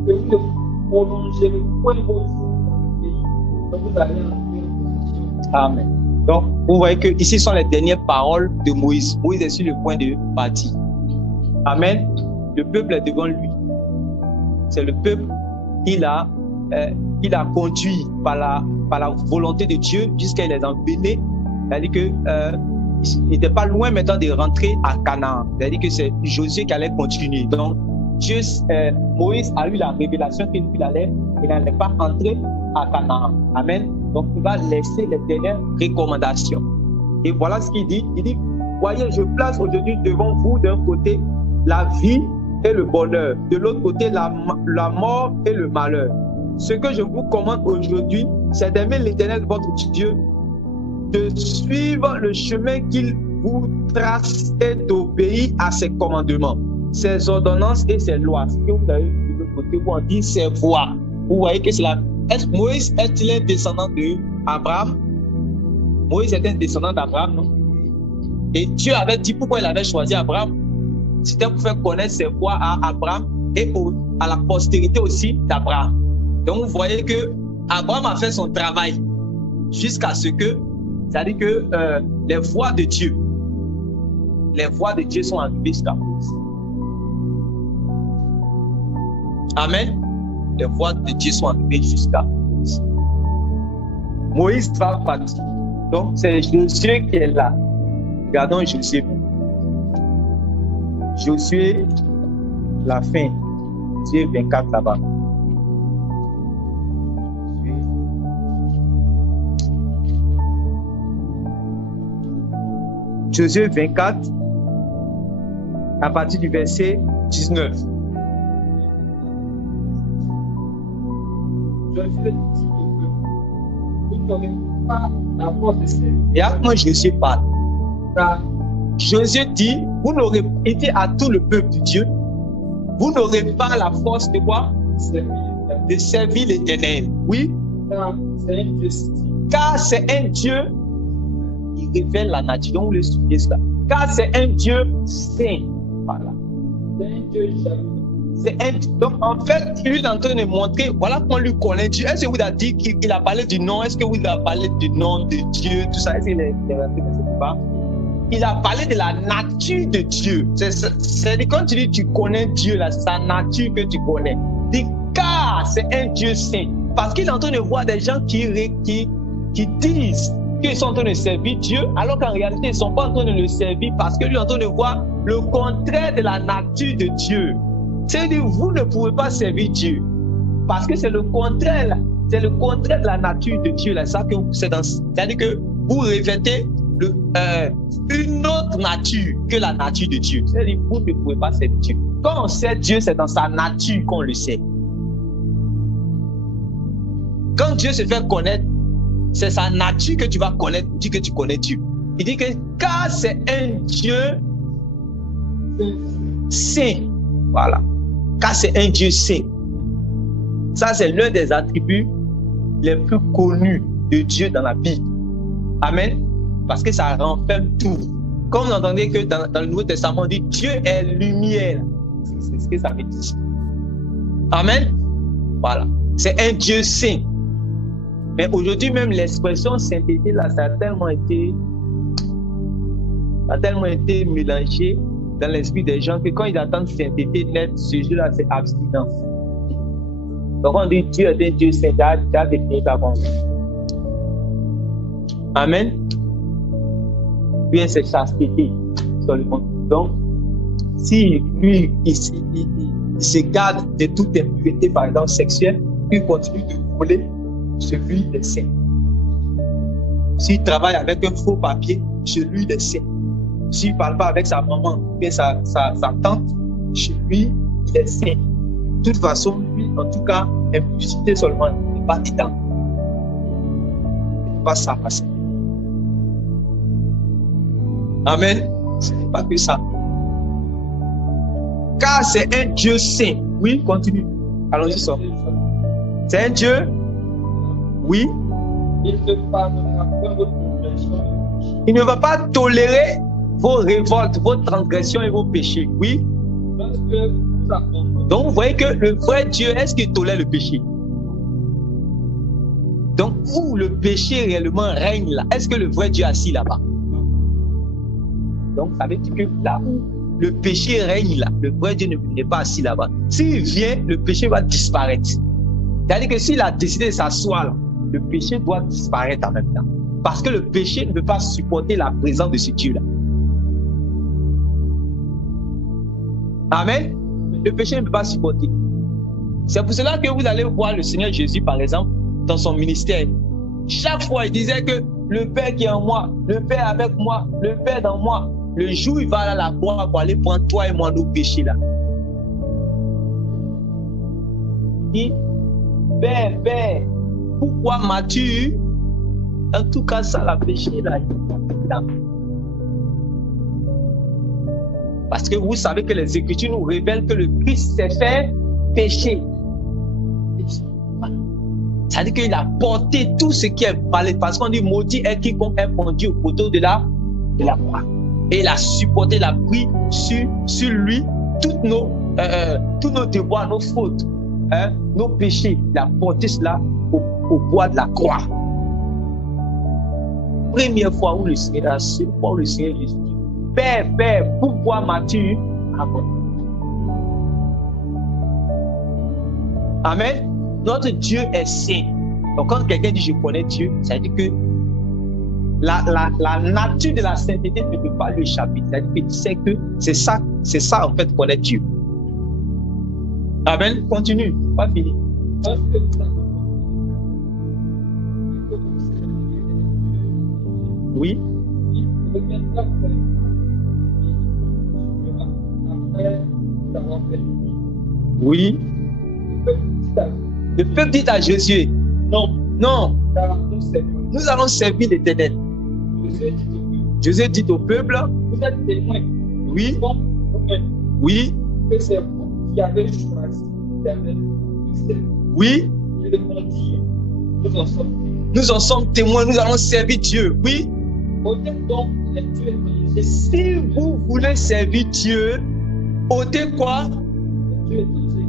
que vous ne prolongerez point vos jours dans le pays dont vous allez entrer en possession. Amen. Donc, vous voyez que ici sont les dernières paroles de Moïse. Moïse est sur le point de partir. Amen. Le peuple est devant lui. C'est le peuple qu'il a conduit par la volonté de Dieu jusqu'à les emmener. C'est-à-dire qu'il n'était pas loin maintenant de rentrer à Canaan. C'est-à-dire que c'est Josué qui allait continuer. Donc, Moïse a eu la révélation qu'il n'allait pas entrer à Canaan. Amen. Donc, il va laisser les dernières recommandations. Et voilà ce qu'il dit. Il dit, voyez, je place aujourd'hui devant vous d'un côté la vie et le bonheur, de l'autre côté la mort et le malheur. Ce que je vous commande aujourd'hui, c'est d'aimer l'Éternel votre Dieu, de suivre le chemin qu'il vous trace et d'obéir à ses commandements, ses ordonnances et ses lois. Ce que vous avez de l'autre côté, où on dit ses voies. Vous voyez que c'est la... Moïse est-il un descendant d'Abraham? Moïse est un descendant d'Abraham, non? Et Dieu avait dit pourquoi il avait choisi Abraham. C'était pour faire connaître ses voies à Abraham et à la postérité aussi d'Abraham. Donc, vous voyez que Abraham a fait son travail jusqu'à ce que, c'est-à-dire que les voies de Dieu sont arrivées jusqu'à Moïse. Amen. Les voies de Dieu sont arrivées jusqu'à Moïse. Moïse va partir. Donc, c'est Josué qui est là. Regardons Josué. Josué, la fin. Josué 24 là-bas. Josué 24, à partir du verset 19. Josué dit au peuple, vous n'aurez pas la force de servir. Et à moi, Josué parle. Car Josué dit, vous n'aurez été à tout le peuple de Dieu, vous n'aurez pas la force de quoi? De servir l'Éternel. Oui. Car c'est un Dieu, il révèle la nature. Donc, vous le suivez ça. Car c'est un Dieu saint. Voilà. C'est un Dieu jaloux. Donc, en fait, lui est en train de montrer, voilà qu'on lui connaît Dieu. Est-ce que vous avez dit qu'il a parlé du nom? Est-ce que vous avez parlé du nom de Dieu? Tout ça, est-ce qu'il est rentré dans cette part? Il a parlé de la nature de Dieu. C'est quand tu dis tu connais Dieu, là, c'est sa nature que tu connais. Car c'est un Dieu saint. Parce qu'il est en train de voir des gens qui disent qu'ils sont en train de servir Dieu, alors qu'en réalité, ils ne sont pas en train de le servir parce que lui est en train de voir le contraire de la nature de Dieu. C'est-à-dire, vous ne pouvez pas servir Dieu parce que c'est le contraire. C'est le contraire de la nature de Dieu. C'est-à-dire que vous revêtez une autre nature que la nature de Dieu. C'est-à-dire, vous ne pouvez pas servir Dieu. Quand on sait Dieu, c'est dans sa nature qu'on le sait. Quand Dieu se fait connaître, c'est sa nature que tu vas connaître pour dire que tu connais Dieu. Il dit que car c'est un Dieu saint. Voilà. Car c'est un Dieu saint. Ça, c'est l'un des attributs les plus connus de Dieu dans la Bible. Amen. Parce que ça renferme tout. Comme vous entendez que dans le Nouveau Testament, on dit Dieu est lumière. C'est ce que ça veut dire. Amen. Voilà. C'est un Dieu saint. Mais aujourd'hui, même l'expression sainteté, là, ça a tellement été mélangé dans l'esprit des gens que quand ils attendent sainteté net, ce jeu-là, c'est abstinence. Donc, on dit Dieu est un Dieu saint, tu as défini ta pensée. Amen. Bien, c'est chasteté seulement. Donc, si lui, il se garde de toute impureté, par exemple, sexuelle, il continue de voler, celui des saints. S'il travaille avec un faux papier, celui des saints. S'il ne parle pas avec sa maman, bien sa tante, chez lui, il est saint. De toute façon, lui, en tout cas, impudicité seulement, il n'est pas dedans. Il n'est pas ça, passer. Amen. Ce n'est pas que ça. Car c'est un Dieu saint. Oui, continue. Allons-y, ça. C'est un Dieu. Oui. Il ne pardonnera pas votre transgression. Il ne va pas tolérer vos révoltes, vos transgressions et vos péchés. Oui. Donc, vous voyez que le vrai Dieu, est-ce qu'il tolère le péché? Donc, où le péché réellement règne là, est-ce que le vrai Dieu est assis là-bas? Donc, ça veut dire que là où le péché règne là, le vrai Dieu n'est pas assis là-bas. S'il vient, le péché va disparaître. C'est-à-dire que s'il a décidé de s'asseoir là, le péché doit disparaître en même temps. Parce que le péché ne peut pas supporter la présence de ce Dieu-là. Amen. Le péché ne peut pas supporter. C'est pour cela que vous allez voir le Seigneur Jésus, par exemple, dans son ministère. Chaque fois, il disait que le Père qui est en moi, le Père avec moi, le Père dans moi, le jour où il va à la croix pour aller prendre toi et moi nos péchés là. Il dit, Père, pourquoi m'as-tu eu? En tout cas, ça, la péché là. Parce que vous savez que les Écritures nous révèlent que le Christ s'est fait péché. Ça veut dire qu'il a porté tout ce qui est parlé. Parce qu'on dit maudit est quiconque est pendu au poteau de la croix. Et il a supporté la pris sur lui tous nos devoirs, nos fautes, nos péchés. Il a porté cela au bois de la croix. Première fois où le Seigneur, la seule fois où le Seigneur Jésus dit, Père, pourquoi m'as-tu eu? Amen. Notre Dieu est saint. Donc quand quelqu'un dit je connais Dieu, ça veut dire que la nature de la sainteté ne peut pas lui échapper. C'est-à-dire que tu sais que c'est ça en fait connaître Dieu. Amen. Continue. Pas fini. Oui. Oui. Le peuple dit à Jésus, non, nous allons servir l'Éternel. Jésus dit au peuple, vous êtes témoins. Oui. Oui. Que c'est vous qui avez choisi l'Éternel. Oui. Je le dis, nous en sommes témoins, nous allons servir Dieu. Oui. Donc, si vous voulez servir Dieu, ôtez quoi? Dieu est autorisé.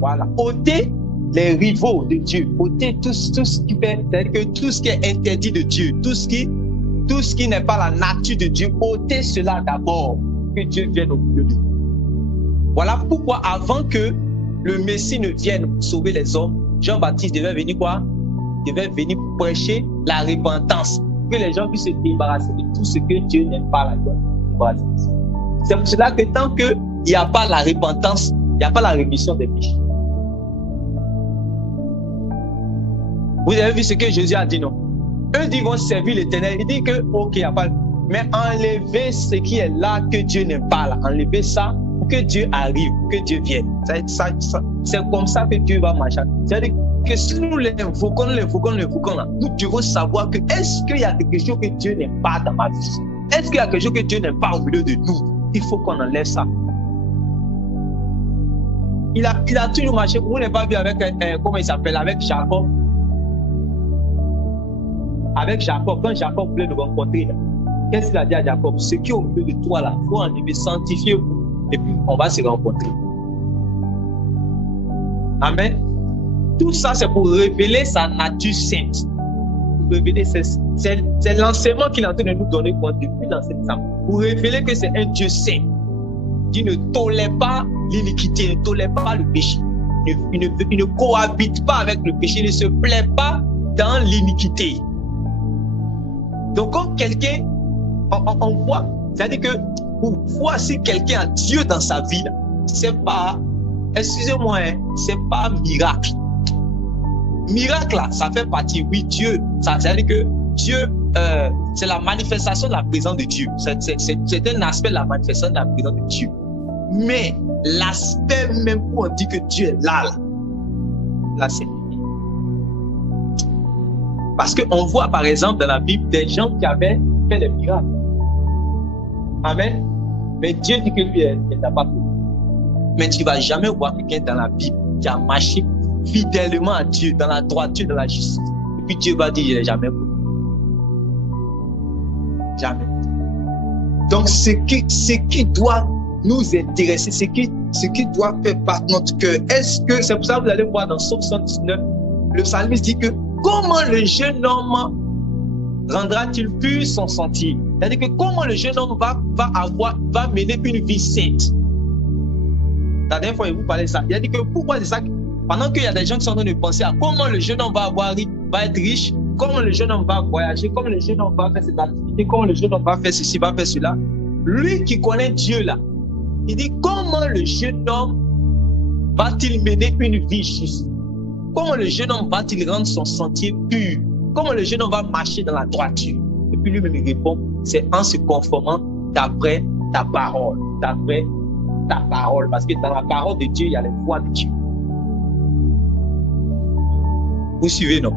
Voilà. Ôter les rivaux de Dieu. Ôter tout ce qui fait, c'est-à-dire que tout ce qui est interdit de Dieu, tout ce qui n'est pas la nature de Dieu, ôter cela d'abord, que Dieu vienne au milieu de nous. Voilà pourquoi avant que le Messie ne vienne sauver les hommes, Jean-Baptiste devait venir quoi? Il devait venir prêcher la repentance, que les gens puissent se débarrasser de tout ce que Dieu n'aime pas. C'est pour cela que tant qu'il n'y a pas la repentance, il n'y a pas la rémission des péchés. Vous avez vu ce que Jésus a dit, non? Eux ils vont servir l'Éternel. Il dit que, ok, il n'y a pas. Mais enlever ce qui est là que Dieu n'aime pas, là. Enlever ça pour que Dieu arrive, pour que Dieu vienne. C'est comme ça que Dieu va marcher. C'est-à-dire que si nous l'invoquons, là, nous devons savoir que est-ce qu'il y a quelque chose que Dieu n'aime pas dans ma vie? Est-ce qu'il y a quelque chose que Dieu n'aime pas au milieu de nous? Il faut qu'on enlève ça. Il a toujours marché. Vous n'avez pas vu avec, comment il s'appelle, avec Jacob. Avec Jacob, quand Jacob voulait le rencontrer, qu'est-ce qu'il a dit à Jacob? Ce qui est au milieu de toi là, il faut enlever, sanctifiez-vous, et puis on va se rencontrer. Amen. Tout ça, c'est pour révéler sa nature sainte. Pour révéler, c'est l'enseignement qu'il est en train de nous donner depuis l'enseignement. Pour révéler que c'est un Dieu saint, qui ne tolère pas l'iniquité, ne tolère pas le péché. Il ne cohabite pas avec le péché, il ne se plaît pas dans l'iniquité. Donc, quand quelqu'un, on voit, c'est-à-dire que pour voir si quelqu'un a Dieu dans sa vie, c'est pas, excusez-moi, c'est pas miracle. Miracle, là, ça fait partie, oui, Dieu, c'est-à-dire que Dieu, c'est la manifestation de la présence de Dieu. C'est un aspect de la manifestation de la présence de Dieu. Mais l'aspect même où on dit que Dieu est là, c'est parce qu'on voit par exemple dans la Bible des gens qui avaient fait des miracles. Amen. Mais Dieu dit que lui, il n'a pas fait. Mais tu ne vas jamais voir quelqu'un dans la Bible qui a marché fidèlement à Dieu, dans la droiture, dans la justice. Et puis Dieu va dire, il n'est jamais fait. Jamais. Donc ce qui doit nous intéresser, ce qui doit faire battre notre cœur, est-ce que, c'est pour ça que vous allez voir dans Psaume 119, le psalmiste dit que comment le jeune homme rendra-t-il pur son sentier? C'est-à-dire que comment le jeune homme va mener une vie sainte? La dernière fois, il vous parlait de ça. Il a dit que pourquoi c'est ça? Pendant qu'il y a des gens qui sont en train de penser à comment le jeune homme va être riche, comment le jeune homme va voyager, comment le jeune homme va faire cette activité, comment le jeune homme va faire ceci, va faire cela. Lui qui connaît Dieu là, il dit comment le jeune homme va-t-il mener une vie juste? Comment le jeune homme va-t-il rendre son sentier pur? Comment le jeune homme va marcher dans la droiture? Et puis lui-même il répond, c'est en se conformant d'après ta parole. D'après ta parole. Parce que dans la parole de Dieu, il y a les voix de Dieu. Vous suivez, non?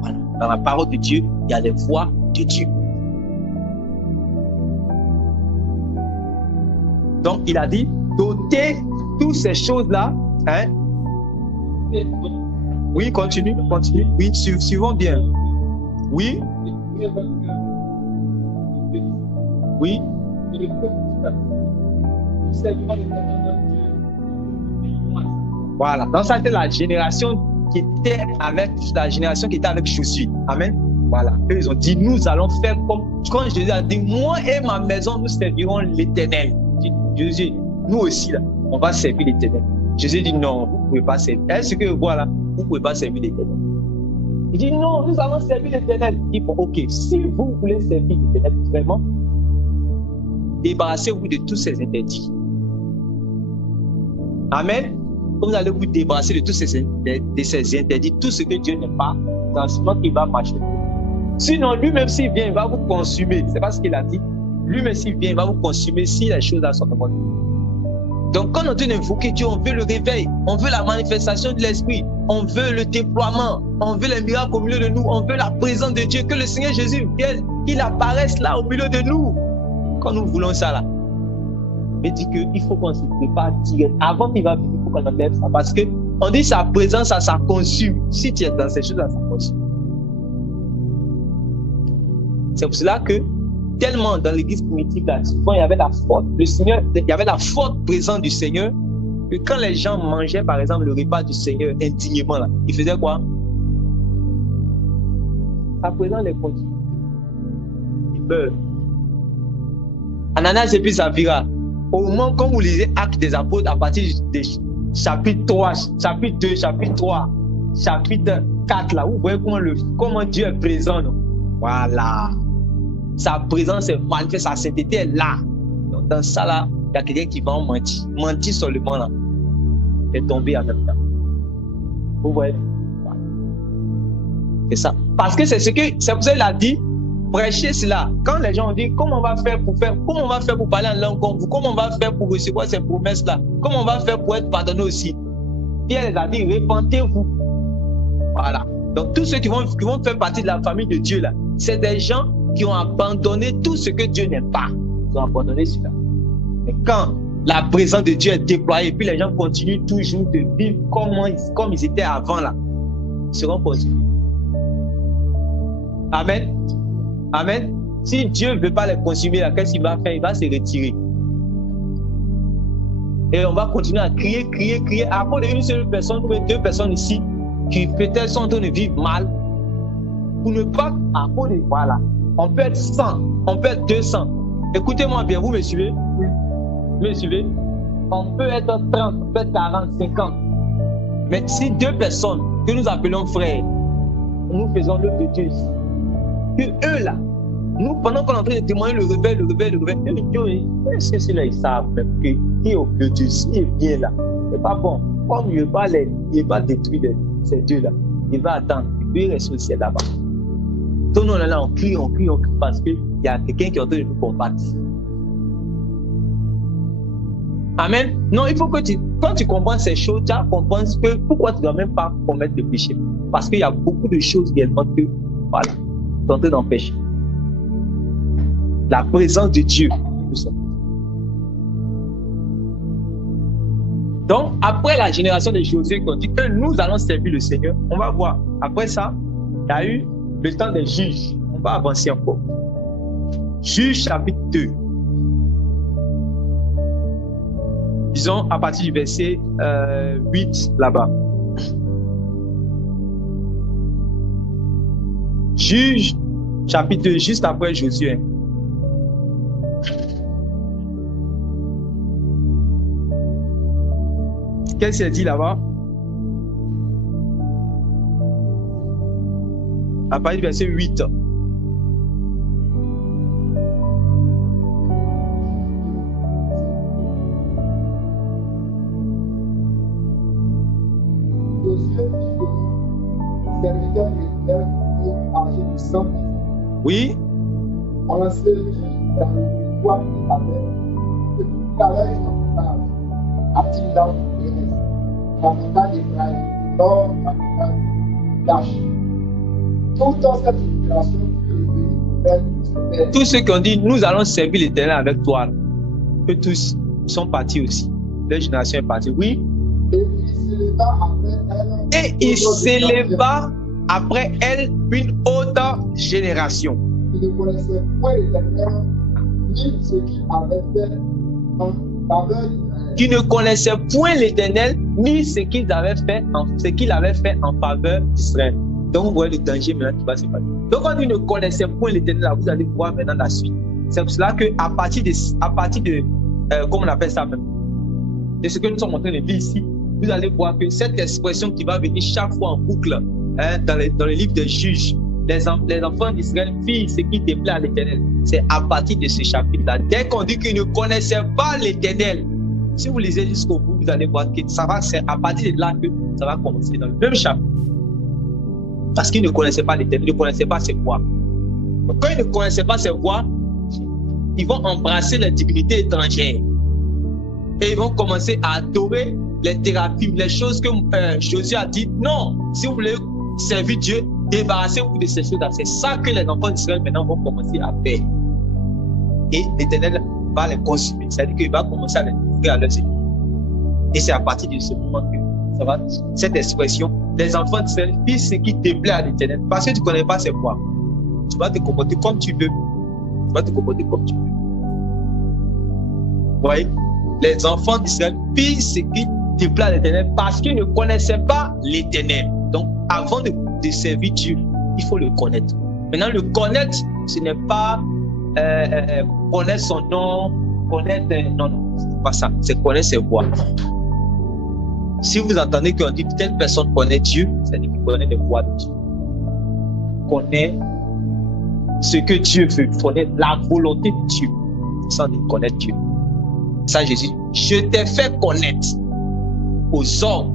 Voilà. Dans la parole de Dieu, il y a les voix de Dieu. Donc, il a dit, d'ôter toutes ces choses-là, hein? Oui, continue. Oui, suivons bien. Oui. Oui. Voilà. Donc, ça c'était la génération qui était avec Josué. Amen. Voilà. Eux, ils ont dit, nous allons faire comme quand Jésus a dit, moi et ma maison, nous servirons l'Éternel. Jésus, nous aussi, là, on va servir l'Éternel. Jésus dit, non, vous ne pouvez pas servir. Est-ce que, voilà, vous ne pouvez pas servir l'Éternel? Il dit, non, nous allons servir l'Éternel. Il dit, bon, ok, si vous voulez servir l'Éternel, vraiment, débarrassez-vous de tous ces interdits. Amen. Vous allez vous débarrasser de tous ces interdits, tout ce que Dieu n'aime pas, dans ce moment qui va marcher. Sinon, lui-même, s'il vient, il va vous consumer. C'est pas ce qu'il a dit. Lui-même, s'il vient, il va vous consumer si les choses sont bonnes. Donc, quand on dit d'invoquer Dieu, on veut le réveil, on veut la manifestation de l'Esprit, on veut le déploiement, on veut les miracles au milieu de nous, on veut la présence de Dieu, que le Seigneur Jésus vienne, qu'il apparaisse là au milieu de nous. Quand nous voulons ça là, mais dit qu'il faut qu'on se prépare direct. Avant qu'il va venir, il faut qu'on enlève ça. Parce qu'on dit sa présence, ça consume. Si tu es dans ces choses-là, ça consume. C'est pour cela que tellement dans l'église primitive, là, souvent il y avait la forte, le Seigneur, il y avait la forte présence du Seigneur, que quand les gens mangeaient, par exemple, le repas du Seigneur indignement, là, ils faisaient quoi? À présent, les continuent. Ils meurent. Ananias et puis Saphira, au moment quand vous lisez Actes des Apôtres, à partir du chapitre 3, chapitre 2, chapitre 3, chapitre 4, là, vous voyez comment Dieu est présent. Non? Voilà. Sa présence est manifeste, sa sainteté est là. Donc, dans ça, là, il y a quelqu'un qui va en mentir. Mentir seulement, là. Il est tombé en même temps. Vous voyez? Voilà. C'est ça. Parce que c'est pour ça qu'il a dit, prêchez cela. Quand les gens ont dit, comment on va faire pour parler en langue comme vous? Comment on va faire pour recevoir ces promesses-là? Comment on va faire pour être pardonné aussi? Pierre les a dit, repentez-vous. Voilà. Donc, tous ceux qui vont faire partie de la famille de Dieu, là, c'est des gens qui ont abandonné tout ce que Dieu n'aime pas. Ils ont abandonné cela. Mais quand la présence de Dieu est déployée, puis les gens continuent toujours de vivre comme ils étaient avant, là, ils seront poursuivis. Amen. Amen. Si Dieu ne veut pas les consumer, qu'est-ce qu'il va faire? Il va se retirer. Et on va continuer à crier. À cause d'une seule personne, ou deux personnes ici, qui peut-être sont en train de vivre mal, pour ne pas, à cause de, voilà, on peut être 100, on peut être 200. Écoutez-moi bien, vous me suivez? Oui. Vous me suivez? On peut être 30, on peut être 40, 50. Mais si deux personnes que nous appelons frères, nous faisons l'œuvre de Dieu ici, que eux là, nous, pendant qu'on est en train de témoigner le réveil, est-ce que ceux-là, ils savent même que qui est au milieu de Dieu, s'il est bien là, c'est pas bon. Comme il ne va pas détruire ces dieux-là, il va attendre, il va rester au ciel là-bas. Donc nous, on est là, on crie parce qu'il y a quelqu'un qui est en train de nous combattre. Amen. Non, il faut que quand tu comprends ces choses, tu comprends que pourquoi tu ne dois même pas commettre le péché. Parce qu'il y a beaucoup de choses également que, voilà, tu es en train d'empêcher. La présence de Dieu. Donc, après la génération de Josué, qui ont dit que nous allons servir le Seigneur, on va voir. Après ça, il y a eu le temps des juges. On va avancer encore. Juges chapitre 2. Disons à partir du verset 8 là-bas. Juges chapitre 2, juste après Josué. Qu'est-ce qu'il dit là-bas? À partir du verset 8. Serviteur de l'Éternel, âgé de 100 ans. Oui. On l'a servi dans le toit de la terre. Et tout à l'heure, il a-t-il dans la montagne d'Éphraïm, nord la montagne d'Ach. Toute cette population fut tous ceux qui ont dit nous allons servir l'Éternel avec toi, que tous sont partis aussi. Leur génération est partie. Oui. Et il s'éleva après elle une autre génération. Il ne connaissait point l'Éternel, ni ce qu'il avait fait en faveur d'Israël. Qui ne connaissait point l'Éternel, ni ce qu'il avait fait en faveur d'Israël. Donc, vous voyez le danger maintenant qui va se passer. Donc, quand il ne connaissait point l'Éternel, vous allez voir maintenant la suite. C'est pour cela qu'à partir de comment on appelle ça même, de ce que nous sommes en train de lire ici, vous allez voir que cette expression qui va venir chaque fois en boucle dans le livre des juges, les enfants d'Israël firent ce qui déplaît à l'Éternel. C'est à partir de ce chapitre-là. Dès qu'on dit qu'ils ne connaissaient pas l'Éternel, si vous lisez jusqu'au bout, vous allez voir que c'est à partir de là que ça va commencer dans le même chapitre. Parce qu'ils ne connaissaient pas l'Éternel, ils ne connaissaient pas ses voies. Donc, quand ils ne connaissaient pas ses voies, ils vont embrasser les divinités étrangères. Et ils vont commencer à adorer les thérapies, les choses que Josué a dit. Non, si vous voulez servir Dieu, débarrassez-vous de ces choses-là. C'est ça que les enfants d'Israël maintenant vont commencer à faire. Et l'Éternel va les consumer. C'est-à-dire qu'il va commencer à les ouvrir à leurs ennemis. Et c'est à partir de ce moment que ça va, cette expression, les enfants d'Israël firent ce qui déplaît à l'Éternel. Parce que tu ne connais pas ses voies. Tu vas te comporter comme tu veux. Tu vas te comporter comme tu veux. Vous voyez? les enfants d'Israël firent ce qui déplaît à l'Éternel parce qu'ils ne connaissaient pas l'Éternel. Donc, avant de servir Dieu, il faut le connaître. Maintenant, le connaître, ce n'est pas connaître son nom, connaître... non, c'est pas ça. C'est connaître ses voies. Si vous entendez qu'on dit telle personne connaît Dieu, c'est-à-dire qu'il connaît les voies de Dieu. Connaît ce que Dieu veut, connaît la volonté de Dieu, sans dire connaître Dieu. Ça, Jésus, je t'ai fait connaître aux hommes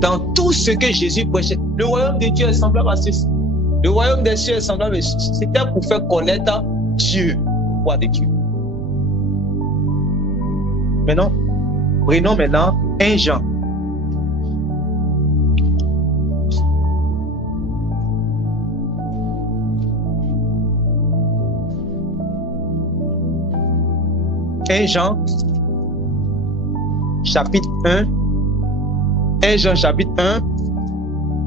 dans tout ce que Jésus prêchait. Le royaume de Dieu est semblable à ceci. Le royaume des cieux est semblable à ceci. C'était pour faire connaître Dieu, la voix de Dieu. Maintenant, prenons maintenant 1 Jean. Jean, chapitre 1, 1 Jean, chapitre 1,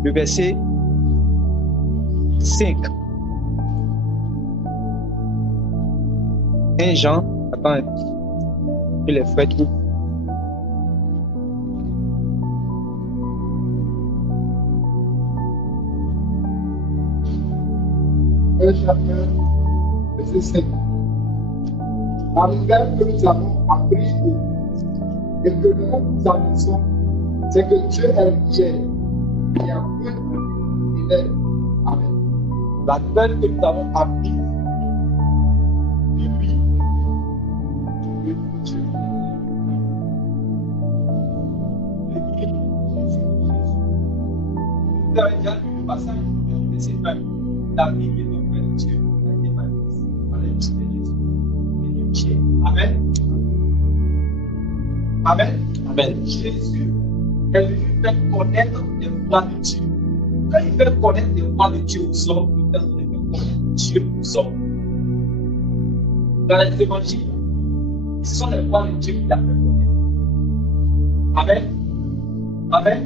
le verset 5. 1 Jean, attends, que les frères trouvent. Verset 5. La nouvelle que nous avons appris de lui et que nous annonçons, c'est que Dieu est lié et a point de lui. Amen. La nouvelle que nous avons appris de lui et que Dieu est lié. Vous avez déjà lu le passage de ces femmes. La vie qui est auprès de Dieu a été manifestée par l'Esprit de Jésus. Amen. Amen. Amen. Jésus est venu faire connaître les voies de Dieu. Quand il fait connaître les voies de Dieu aux hommes, il fait connaître Dieu aux hommes. Dans les évangiles, ce sont les voies de Dieu qu'il a fait connaître. Amen. Amen.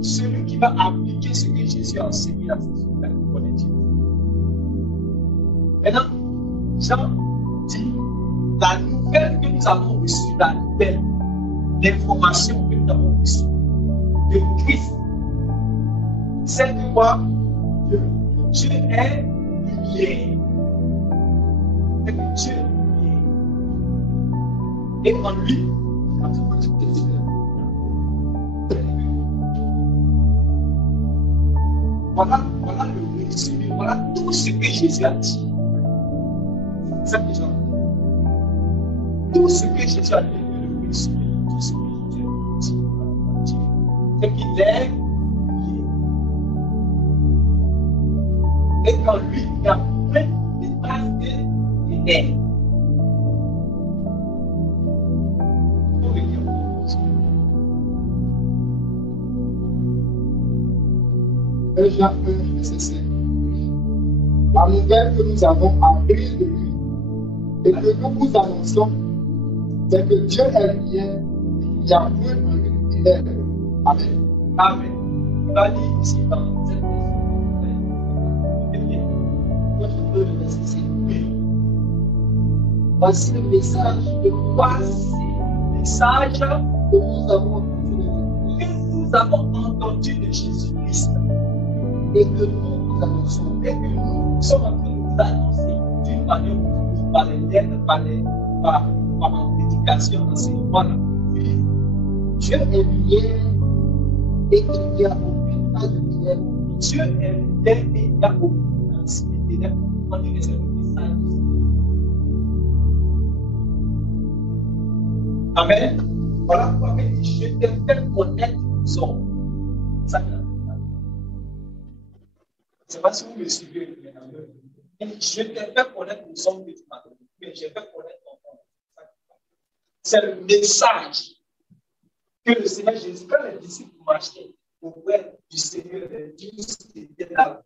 Celui qui va appliquer ce que Jésus a enseigné à ses enfants, il connaît Dieu. Maintenant, Jean dit la nouvelle que nous avons reçue, la nouvelle, l'information que nous avons reçue de Christ, c'est que quoi? Dieu est lumière. C'est que Dieu est lumière. Et en lui, voilà le résumé, voilà tout ce que Jésus a dit. C'est ça que j'ai entendu. Tout ce que Jésus a dit, le résumé, tout ce que Jésus a dit, c'est qu'il est lié. Et qu'en lui, il y a plein de traces de l'air. Jean 1, verset 5. La nouvelle que nous avons apprise de lui et que nous vous annonçons, c'est que Dieu est lié, il y a point en lui, il est. Amen. Amen. Il va dire ici dans cette verset. Voici le message de que nous avons entendu de Jésus-Christ. Et que nous annonçons, et que nous sommes en train de vous annoncer d'une manière par les lettres, par l'éducation, l'enseignement, Dieu est lié et il n'y a aucune place de ténèbres. Dieu est lié et il n'y a aucune place de ténèbres. On dit que c'est le message du Seigneur. Amen. Voilà pourquoi il dit je t'ai fait connaître aux hommes. Ça, je ne sais pas si vous me suivez. Je t'ai fait connaître aux hommes que tu m'as donné, mais je vais connaître ton nom. C'est le message que le Seigneur Jésus, quand les disciples marchaient auprès du Seigneur, les disciples étaient là.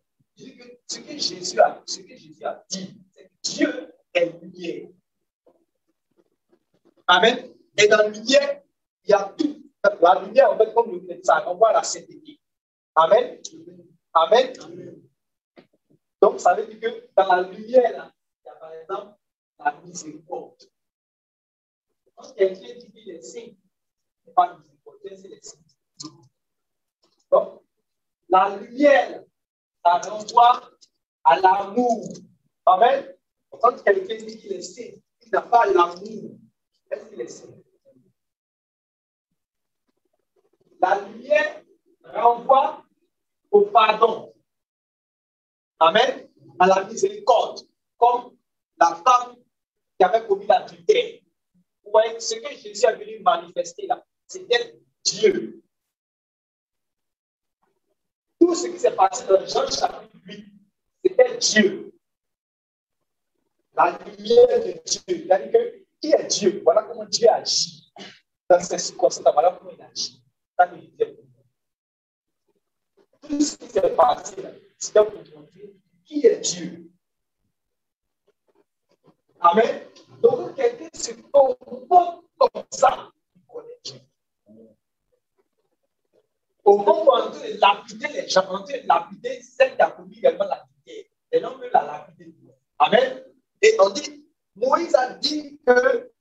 Ce que Jésus a dit, c'est que Dieu est lumière. Amen. Et dans la lumière, il y a tout. La lumière, en fait, comme le ça renvoie à la sainteté. Amen. Amen. Amen. Donc, ça veut dire que dans la lumière, là, il y a par exemple la miséricorde. Quand quelqu'un dit qu'il est saint, c'est pas miséricordieux, c'est les saints. Donc, la lumière, ça renvoie à l'amour. Amen. Quand quelqu'un dit qu'il est saint, il n'a pas l'amour. Est-ce qu'il est saint? La lumière renvoie au pardon. Amen. À la miséricorde. Comme la femme qui avait commis l'adultère. Vous voyez, ce que Jésus est venu manifester là, c'était Dieu. Tout ce qui s'est passé dans Jean chapitre 8, c'était Dieu. La lumière de Dieu. C'est-à-dire que qui est Dieu? Voilà comment Dieu agit. Dans ces circonstances, voilà comment il agit. Ça veut dire tout ce qui s'est passé là, c'était pour montrer qui est Dieu. Amen. Donc, quelqu'un se comporte comme ça, il connaît Dieu. Au moment où on est en train de lapider les gens, on est en train de lapider celle qui a commis également lapidé. Et l'homme veut la lapider. Amen. Et on dit, Moïse a dit que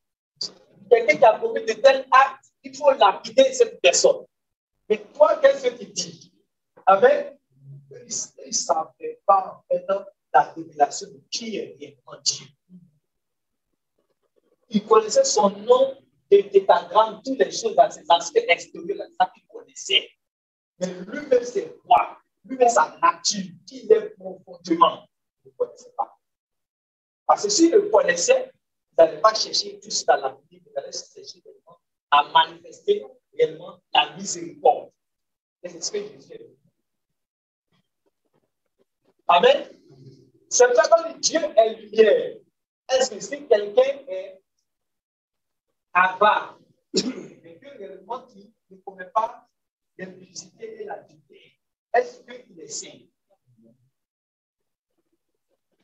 quelqu'un qui a commis de tels actes, il faut lapider cette personne. Mais toi, qu'est-ce que tu dis? Amen. Il ne savait pas en fait la révélation de qui est réellement Dieu. Il connaissait son nom, des tétagrammes, toutes les choses dans ses aspects extérieurs, ça qu'il connaissait. Mais lui-même, c'est quoi? Lui-même, sa nature, qui il est profondément, il ne connaissait pas. Parce que s'il le connaissait, vous n'allez pas chercher tout ça dans la Bible, vous allez chercher réellement à manifester réellement la miséricorde. Et c'est ce que Jésus a dit. Amen. C'est vrai que Dieu est lumière. Est-ce que si quelqu'un est avare, mais que réellement il ne connaît pas l'impudicité et la dureté, est-ce qu'il est saint?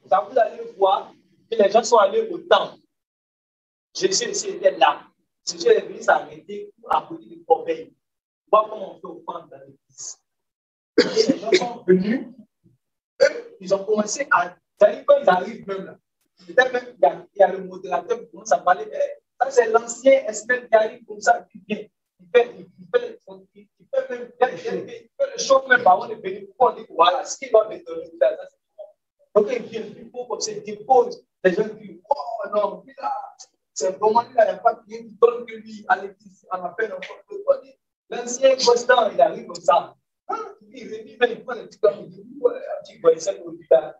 Ça, vous allez voir que les gens sont allés au temple. Jésus aussi était là. Jésus est venu s'arrêter pour apporter des corbeilles. Voir comment on fait offrande dans l'église. Et les gens sont venus, eux, ils ont commencé à. C'est-à-dire, quand ils arrivent même là, peut-être même il y a le modérateur qui commence à parler. Ça, c'est l'ancien esprit qui arrive comme ça, qui vient. Il fait le show même avant de venir. Pourquoi on dit voilà, ce qu'il va me donner, ça, c'est bon. Donc, il vient, il faut comme ça, il dépose. Les gens disent oh non, là, c'est vraiment là, il n'y a pas de qui donne que lui à l'église, à l'appel encore. L'ancien constant, il arrive comme ça. Il prend le petit temps, il dit ouais, un petit voisin au village,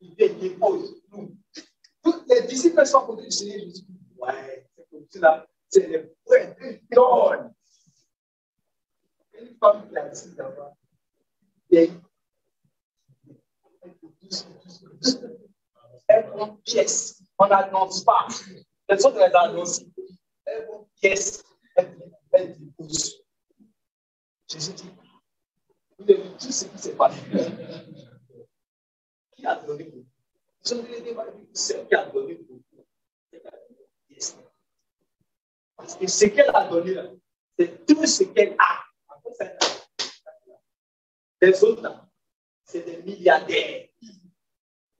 il dépose. Tous les disciples sont côté du Seigneur Jésus. Ouais, c'est comme ça. C'est le vrai don. Une femme qui a dit d'abord. Et elle prend pièce. On n'annonce pas. Les autres les annoncent. Elle prend pièce. Elle dépose. Jésus dit, vous avez vu tout ce qui s'est passé. Qui a donné beaucoup? Je ne l'ai pas dit, c'est qui a donné beaucoup. Parce que ce qu'elle a donné là, c'est tout ce qu'elle a. Les autres, c'est des milliardaires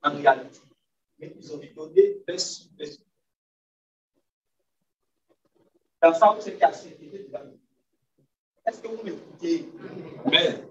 en réalité. Mais ils ont donné des sous. La femme s'est cassée. Est-ce que vous m'écoutez? Amen.